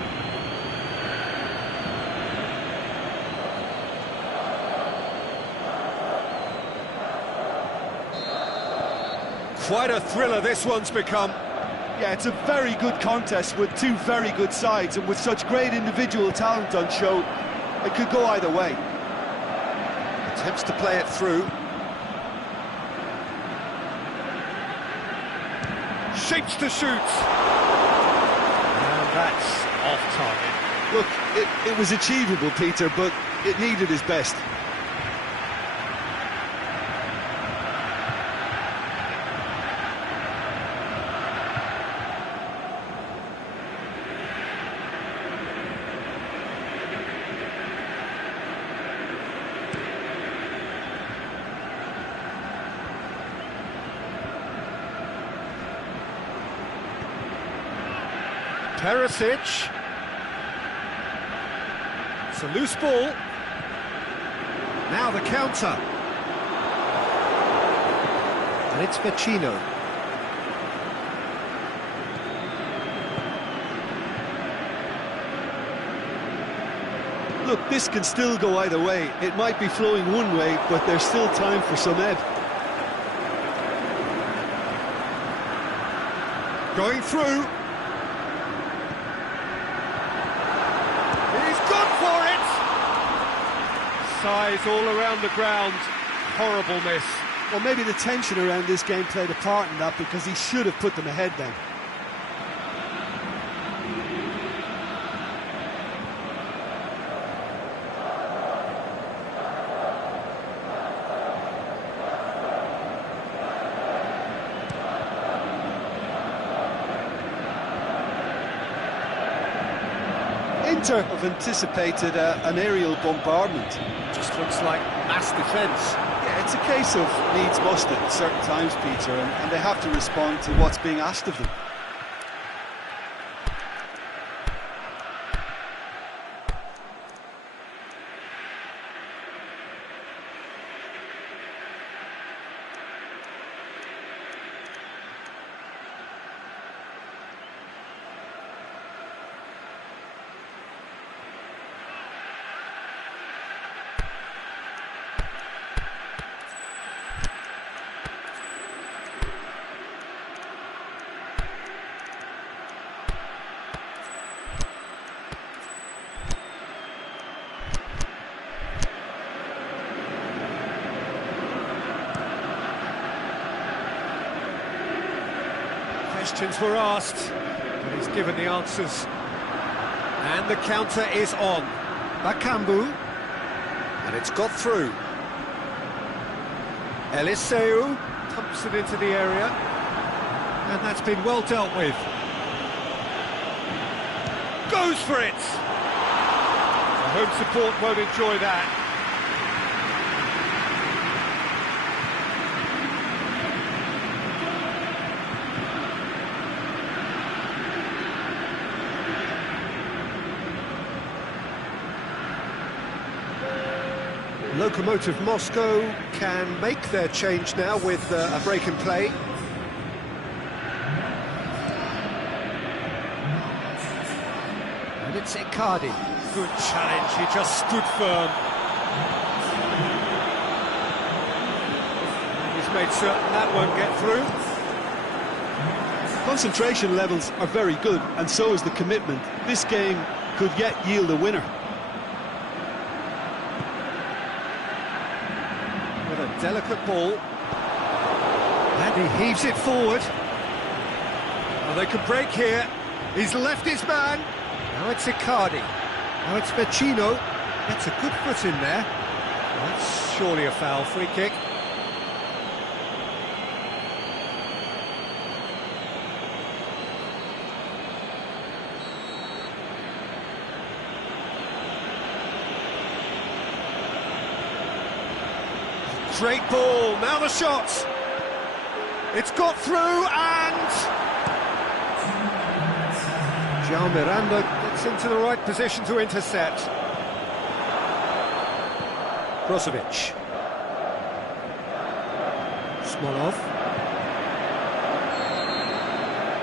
Quite a thriller this one's become. Yeah, it's a very good contest with two very good sides, and with such great individual talent on show, it could go either way. Attempts to play it through. Shapes to shoot. And that's off target. Look, it was achievable, Peter, but it needed his best. Perisic. It's a loose ball. Now the counter. And it's Vecino. Look, this can still go either way. It might be flowing one way, but there's still time for some ebb. Going through. Size all around the ground, horrible miss. Well, maybe the tension around this game played a part in that, because he should have put them ahead then. Inter have anticipated an aerial bombardment. Just looks like mass defence. Yeah, it's a case of needs must at certain times, Peter, and they have to respond to what's being asked of them. Questions were asked, but he's given the answers. And the counter is on. Bakambu. And it's got through. Eliseu pumps it into the area. And that's been well dealt with. Goes for it! The home support won't enjoy that. Lokomotiv Moscow can make their change now with a break in play. And it's Icardi. Good challenge, he just stood firm. He's made certain that won't get through. Concentration levels are very good, and so is the commitment. This game could yet yield a winner. Delicate ball, and he heaves it forward. Well, they can break here. He's left his man. Now it's Icardi. Now it's Vecino. Gets a good foot in there. That's surely a foul. Free kick. Great ball, now the shot! It's got through and... João Miranda gets into the right position to intercept. Brozovic. Smolov.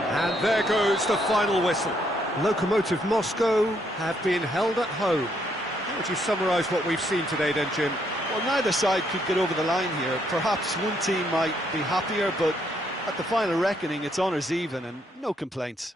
And there goes the final whistle. Lokomotiv Moscow have been held at home. How would you summarise what we've seen today then, Jim? Well, neither side could get over the line here. Perhaps one team might be happier, but at the final reckoning, it's honours even and no complaints.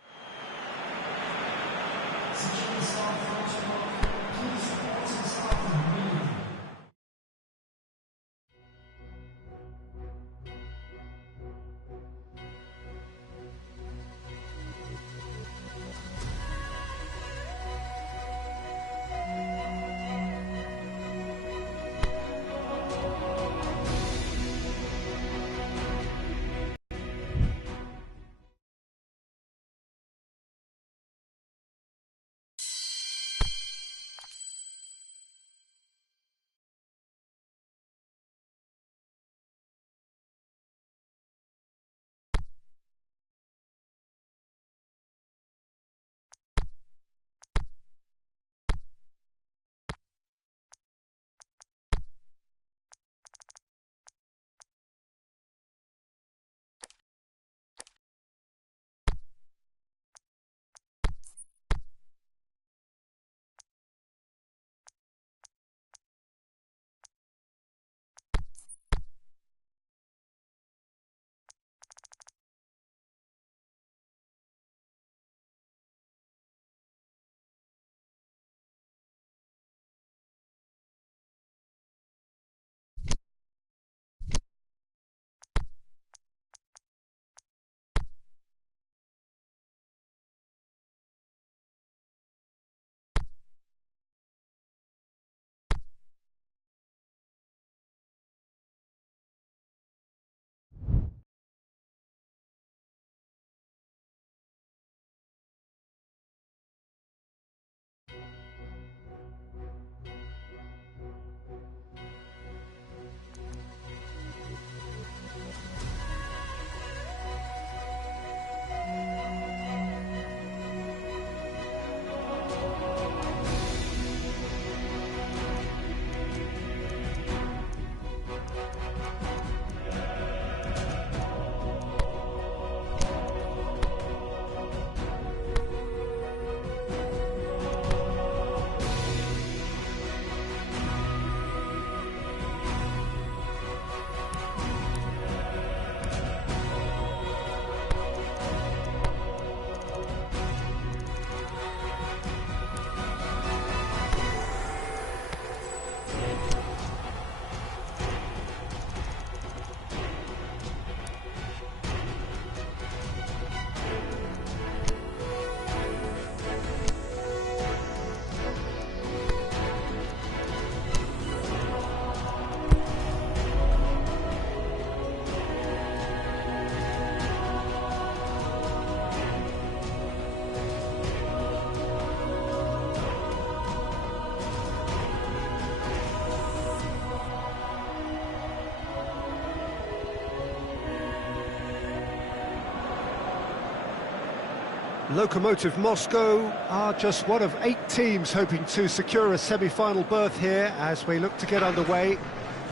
Lokomotiv Moscow are just one of 8 teams hoping to secure a semi-final berth here as we look to get underway.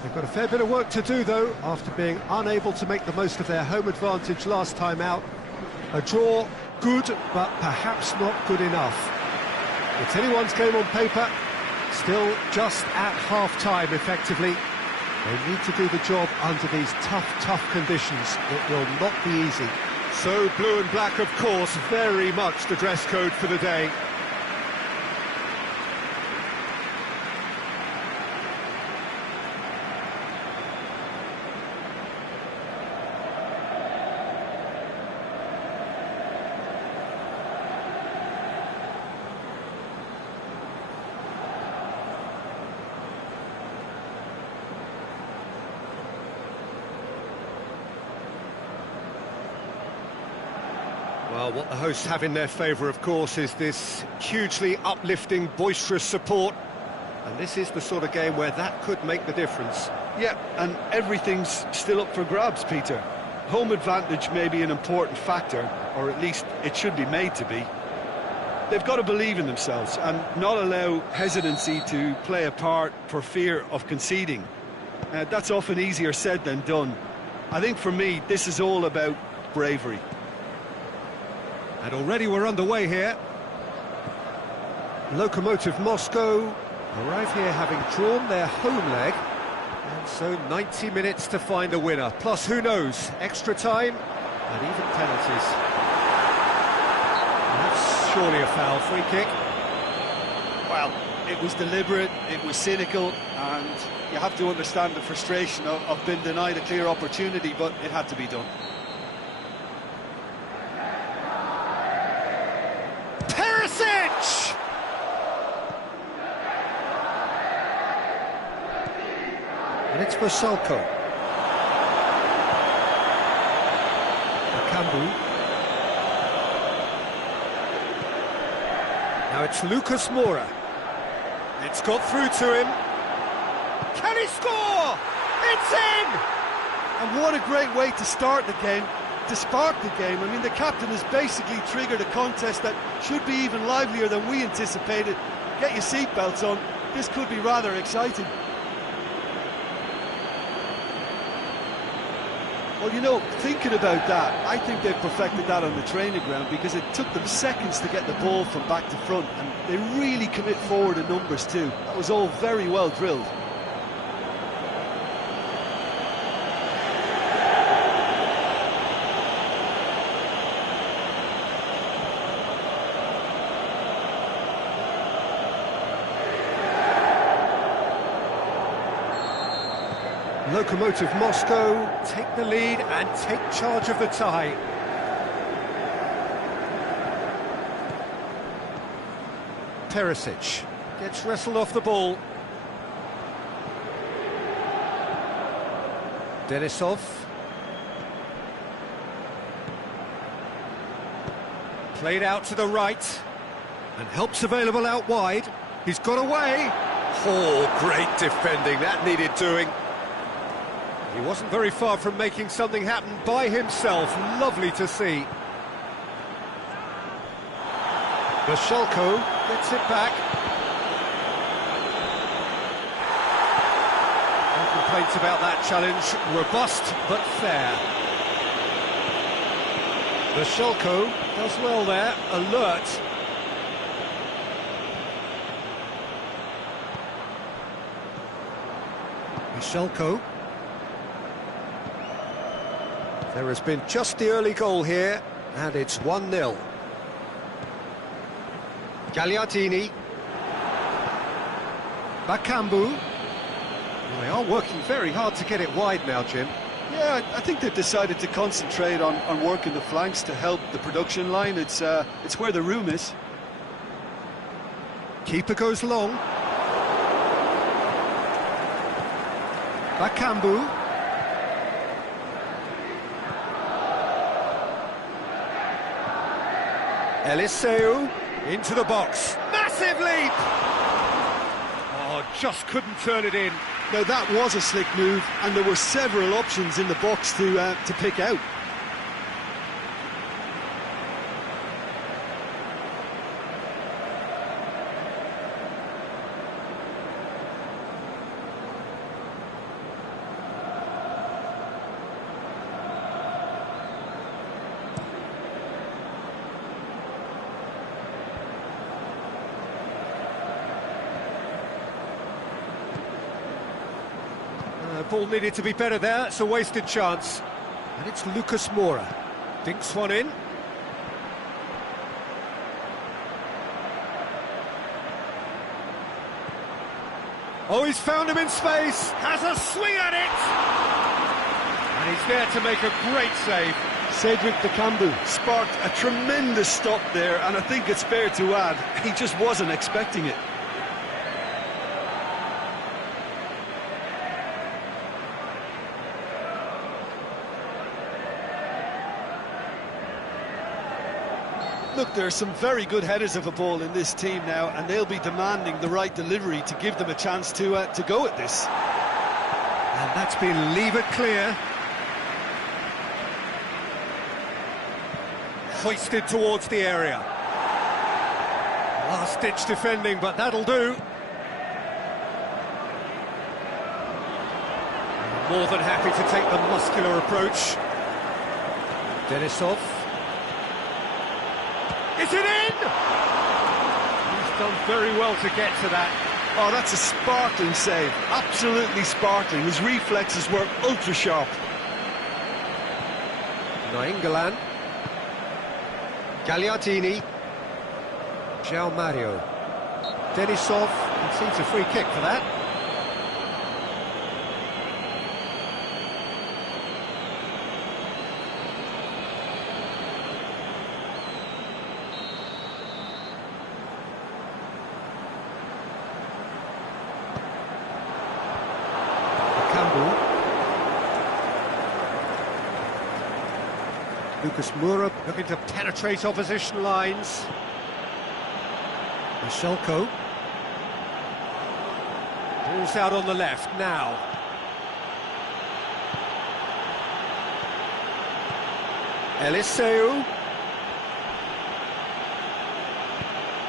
They've got a fair bit of work to do, though, after being unable to make the most of their home advantage last time out. A draw, good, but perhaps not good enough. It's anyone's game on paper, still just at half-time, effectively. They need to do the job under these tough conditions. It will not be easy. So blue and black, of course, very much the dress code for the day. Well, what the hosts have in their favour, of course, is this hugely uplifting, boisterous support. And this is the sort of game where that could make the difference. Yeah, and everything's still up for grabs, Peter. Home advantage may be an important factor, or at least it should be made to be. They've got to believe in themselves and not allow hesitancy to play a part for fear of conceding. That's often easier said than done. I think for me, this is all about bravery. And already we're underway here. Lokomotiv Moscow arrive here having drawn their home leg. And so 90 minutes to find a winner. Plus, who knows, extra time and even penalties. And that's surely a foul. Free kick. Well, it was deliberate, it was cynical, and you have to understand the frustration of being denied a clear opportunity, but it had to be done. And it's for Salko. Kambu. Now it's Lucas Moura. It's got through to him. Can he score? It's in! And what a great way to start the game, to spark the game. I mean, the captain has basically triggered a contest that should be even livelier than we anticipated. Get your seatbelts on. This could be rather exciting. Well, you know, thinking about that, I think they've perfected that on the training ground because it took them seconds to get the ball from back to front, and they really commit forward in numbers too. That was all very well drilled. Lokomotiv Moscow take the lead and take charge of the tie. Perisic Gets wrestled off the ball. Denisov. Played out to the right. And help's available out wide. He's got away. Oh, great defending. That needed doing. He wasn't very far from making something happen by himself. Lovely to see. Vashelko gets it back. No complaints about that challenge. Robust but fair. Vashelko Does well there. Alert. Vashelko. There has been just the early goal here, and it's 1-0. Gagliardini. Bakambu. They are working very hard to get it wide now, Jim. Yeah, I think they've decided to concentrate on working the flanks to help the production line. It's where the room is. Keeper goes long. Bakambu. Eliseu into the box. Massive leap! Oh, just couldn't turn it in. Now that was a slick move, and there were several options in the box to pick out. Ball needed to be better there, it's a wasted chance. And it's Lucas Moura. Dinks one in. Oh, he's found him in space, has a swing at it! And he's there to make a great save. Cedric Bakambu sparked a tremendous stop there, and I think it's fair to add, he just wasn't expecting it. Look, there are some very good headers of a ball in this team now, and they'll be demanding the right delivery to give them a chance to go at this. And that's been levered clear. Hoisted towards the area. Last-ditch defending, but that'll do. More than happy to take the muscular approach. Denisov. Is it in? He's done very well to get to that. Oh, that's a sparkling save. Absolutely sparkling. His reflexes were ultra-sharp. Nainggolan. Gagliardini. João Mario. Denisov concedes a free kick for that. Lucas Moura looking to penetrate opposition lines. Michelko. Ball's out on the left now. Eliseu.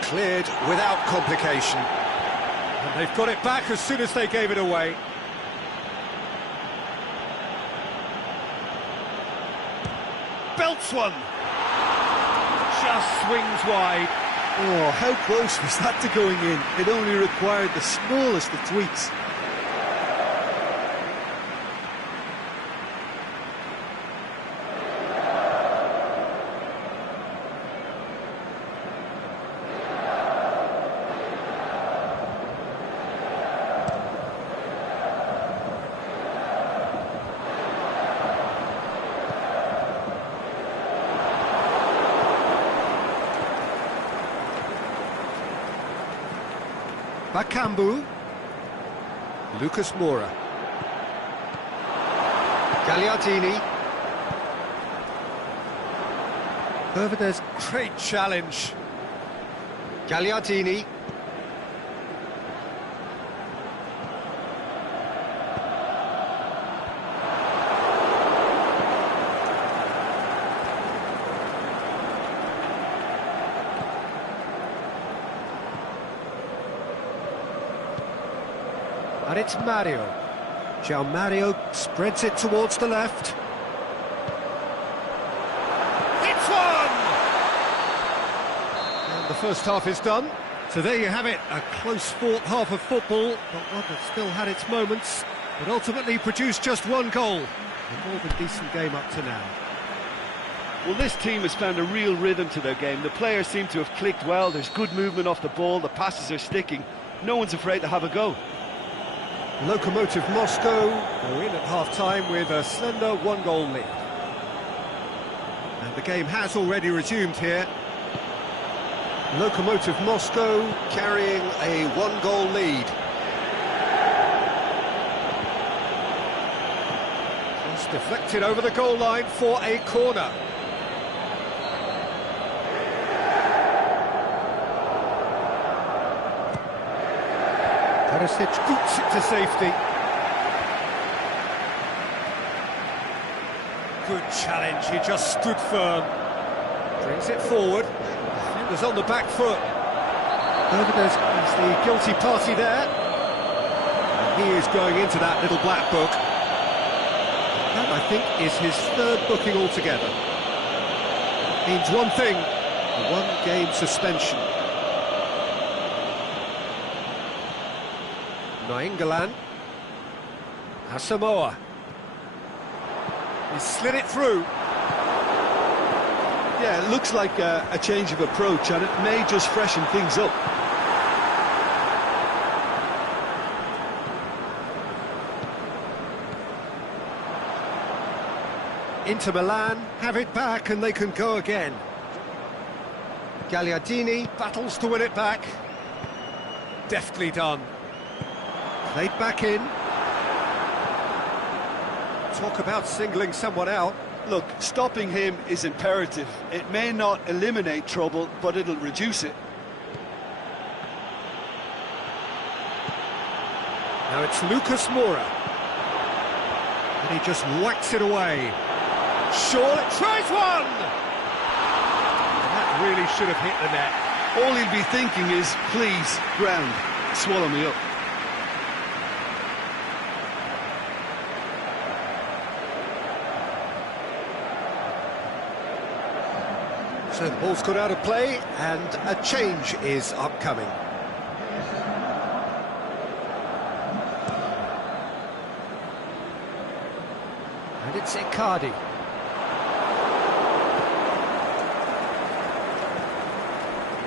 Cleared without complication. And they've got it back as soon as they gave it away. Belts one. Just swings wide. Oh, how close was that to going in? It only required the smallest of tweaks. Bakambu. Lucas Moura. Gagliardini. Hervedez, great challenge. Gagliardini. And it's Mario. João Mario spreads it towards the left. It's one! And the first half is done. So there you have it, a close-fought half of football, but one that still had its moments, but ultimately produced just one goal. A more than decent game up to now. Well, this team has found a real rhythm to their game. The players seem to have clicked well. There's good movement off the ball. The passes are sticking. No one's afraid to have a go. Lokomotiv Moscow are in at half-time with a slender one-goal lead. And the game has already resumed here. Lokomotiv Moscow carrying a one-goal lead. Cross deflected over the goal line for a corner. Perisic boots it to safety. Good challenge, he just stood firm. Brings it forward. Defenders on the back foot. Hervedez is the guilty party there. And he is going into that little black book. That, I think, is his third booking altogether. Means one thing, a one-game suspension. Nainggolan. Asamoah. He slid it through. Yeah, it looks like a change of approach, and it may just freshen things up. Inter Milan have it back and they can go again. Gagliardini battles to win it back. Deftly done. Played back in. Talk about singling someone out. Look, stopping him is imperative. It may not eliminate trouble, but it'll reduce it. Now it's Lucas Moura. And he just whacks it away. Shaw tries one! And that really should have hit the net. All he'll be thinking is, please, ground, swallow me up. So the ball's got out of play, and a change is upcoming. And it's Icardi.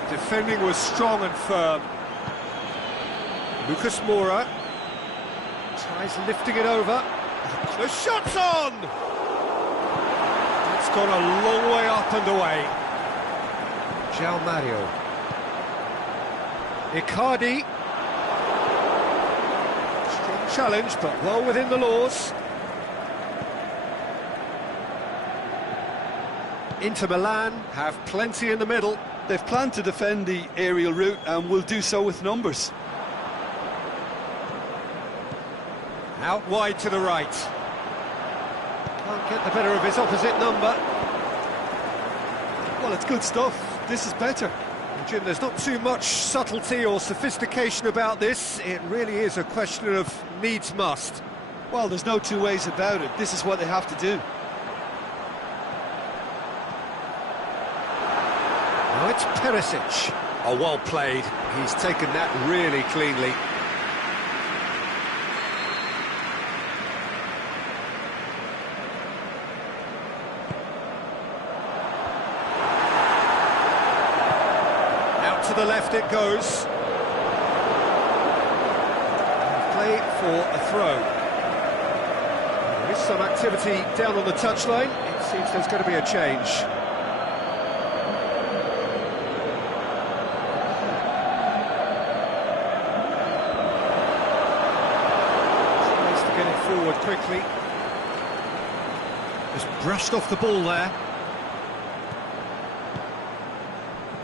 Defending was strong and firm. Lucas Moura tries lifting it over. The shot's on! It's gone a long way up and away. João Mario. Icardi. Strong challenge, but well within the laws. Inter Milan have plenty in the middle. They've planned to defend the aerial route and will do so with numbers. Out wide to the right. Can't get the better of his opposite number. Well, it's good stuff. This is better. Jim, there's not too much subtlety or sophistication about this. It really is a question of needs must. Well, there's no two ways about it. This is what they have to do. Now it's Perisic. Oh, well played. He's taken that really cleanly. Out to the left it goes. Play for a throw. There is some activity down on the touchline. It seems there's going to be a change. Forward quickly. Just brushed off the ball there.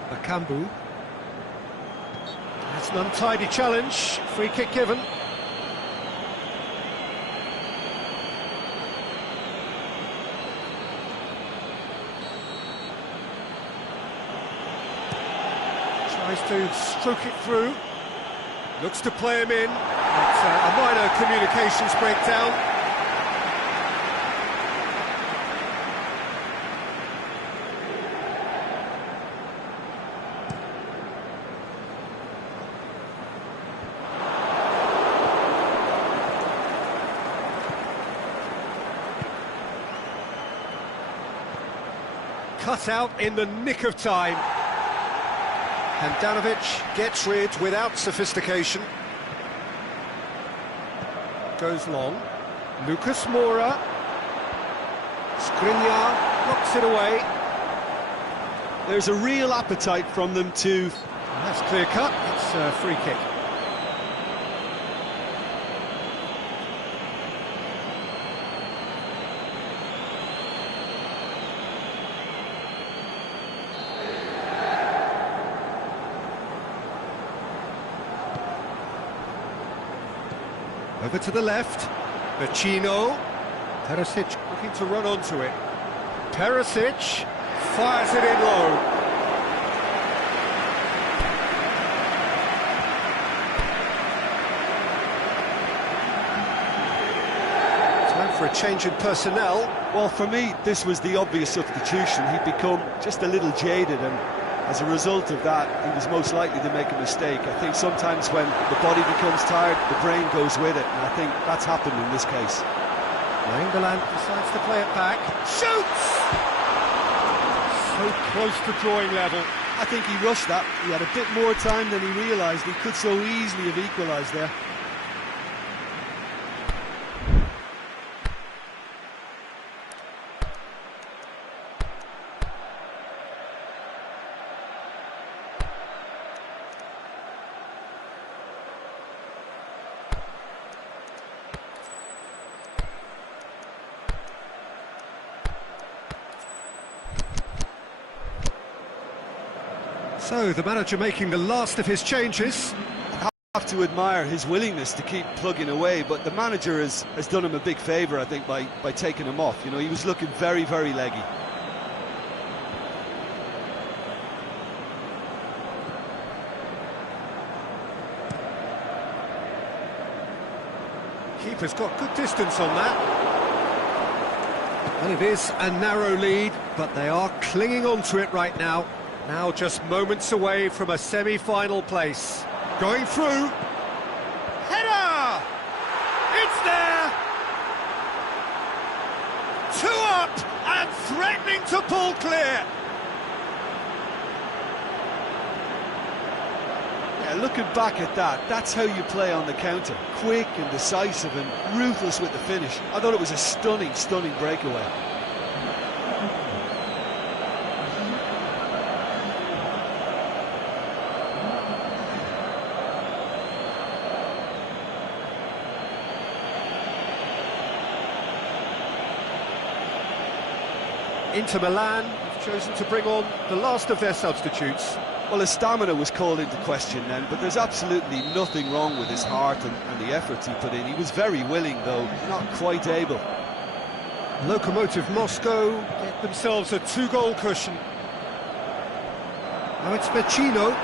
Bakambu. That's an untidy challenge. Free kick given. Tries to stroke it through. Looks to play him in. It's a minor communications breakdown. Cut out in the nick of time. Handanovic gets rid without sophistication. Goes long. Lucas Moura. Skriniar knocks it away. There's a real appetite from them to... That's clear cut. It's a free kick. Over to the left, Vecino, Perisic looking to run onto it. Perisic fires it in low. Time for a change in personnel. Well, for me, this was the obvious substitution. He'd become just a little jaded, and As a result of that, he was most likely to make a mistake. I think sometimes when the body becomes tired, the brain goes with it, and I think that's happened in this case. England decides to play it back. Shoots! So close to drawing level. I think he rushed that. He had a bit more time than he realised. He could so easily have equalised there. So, the manager making the last of his changes. I have to admire his willingness to keep plugging away, but the manager has done him a big favour, I think, by taking him off. You know, he was looking very, very leggy. Keeper's got good distance on that. Well, it is a narrow lead, but they are clinging on to it right now. Now just moments away from a semi-final place. Going through. Header! It's there! 2 up and threatening to pull clear. Yeah, looking back at that, that's how you play on the counter. Quick and decisive and ruthless with the finish. I thought it was a stunning, stunning breakaway. Inter Milan have chosen to bring on the last of their substitutes. Well, his stamina was called into question then, but there's absolutely nothing wrong with his heart and the efforts he put in. He was very willing, though, not quite able. Lokomotiv Moscow get themselves a 2-goal cushion. Now it's Vecino.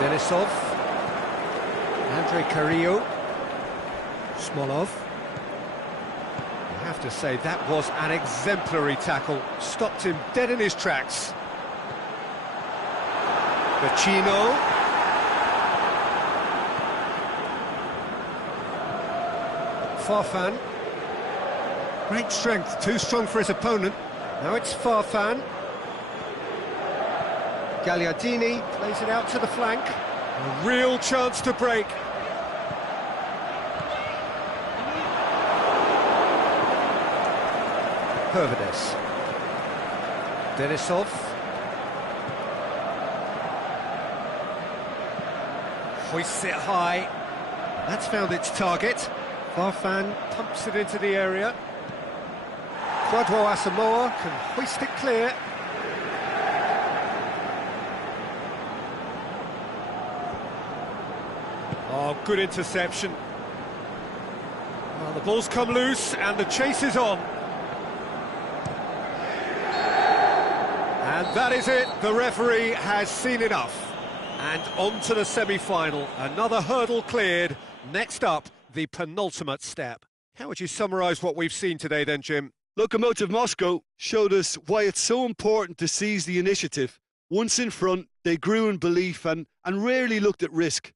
Denisov. Andrei Carrillo. Smolov. I have to say, that was an exemplary tackle. Stopped him dead in his tracks. Vecino. Farfan. Great strength, too strong for his opponent. Now it's Farfan. Gagliardini plays it out to the flank. A real chance to break. Pervedes. Denisov. Hoists it high. That's found its target. Farfan pumps it into the area. Kwadwo Asamoah can hoist it clear. Oh, good interception. Well, the ball's come loose and the chase is on. And that is it, the referee has seen enough. And on to the semi-final, another hurdle cleared. Next up, the penultimate step. How would you summarise what we've seen today then, Jim? Lokomotiv Moscow showed us why it's so important to seize the initiative. Once in front, they grew in belief and rarely looked at risk.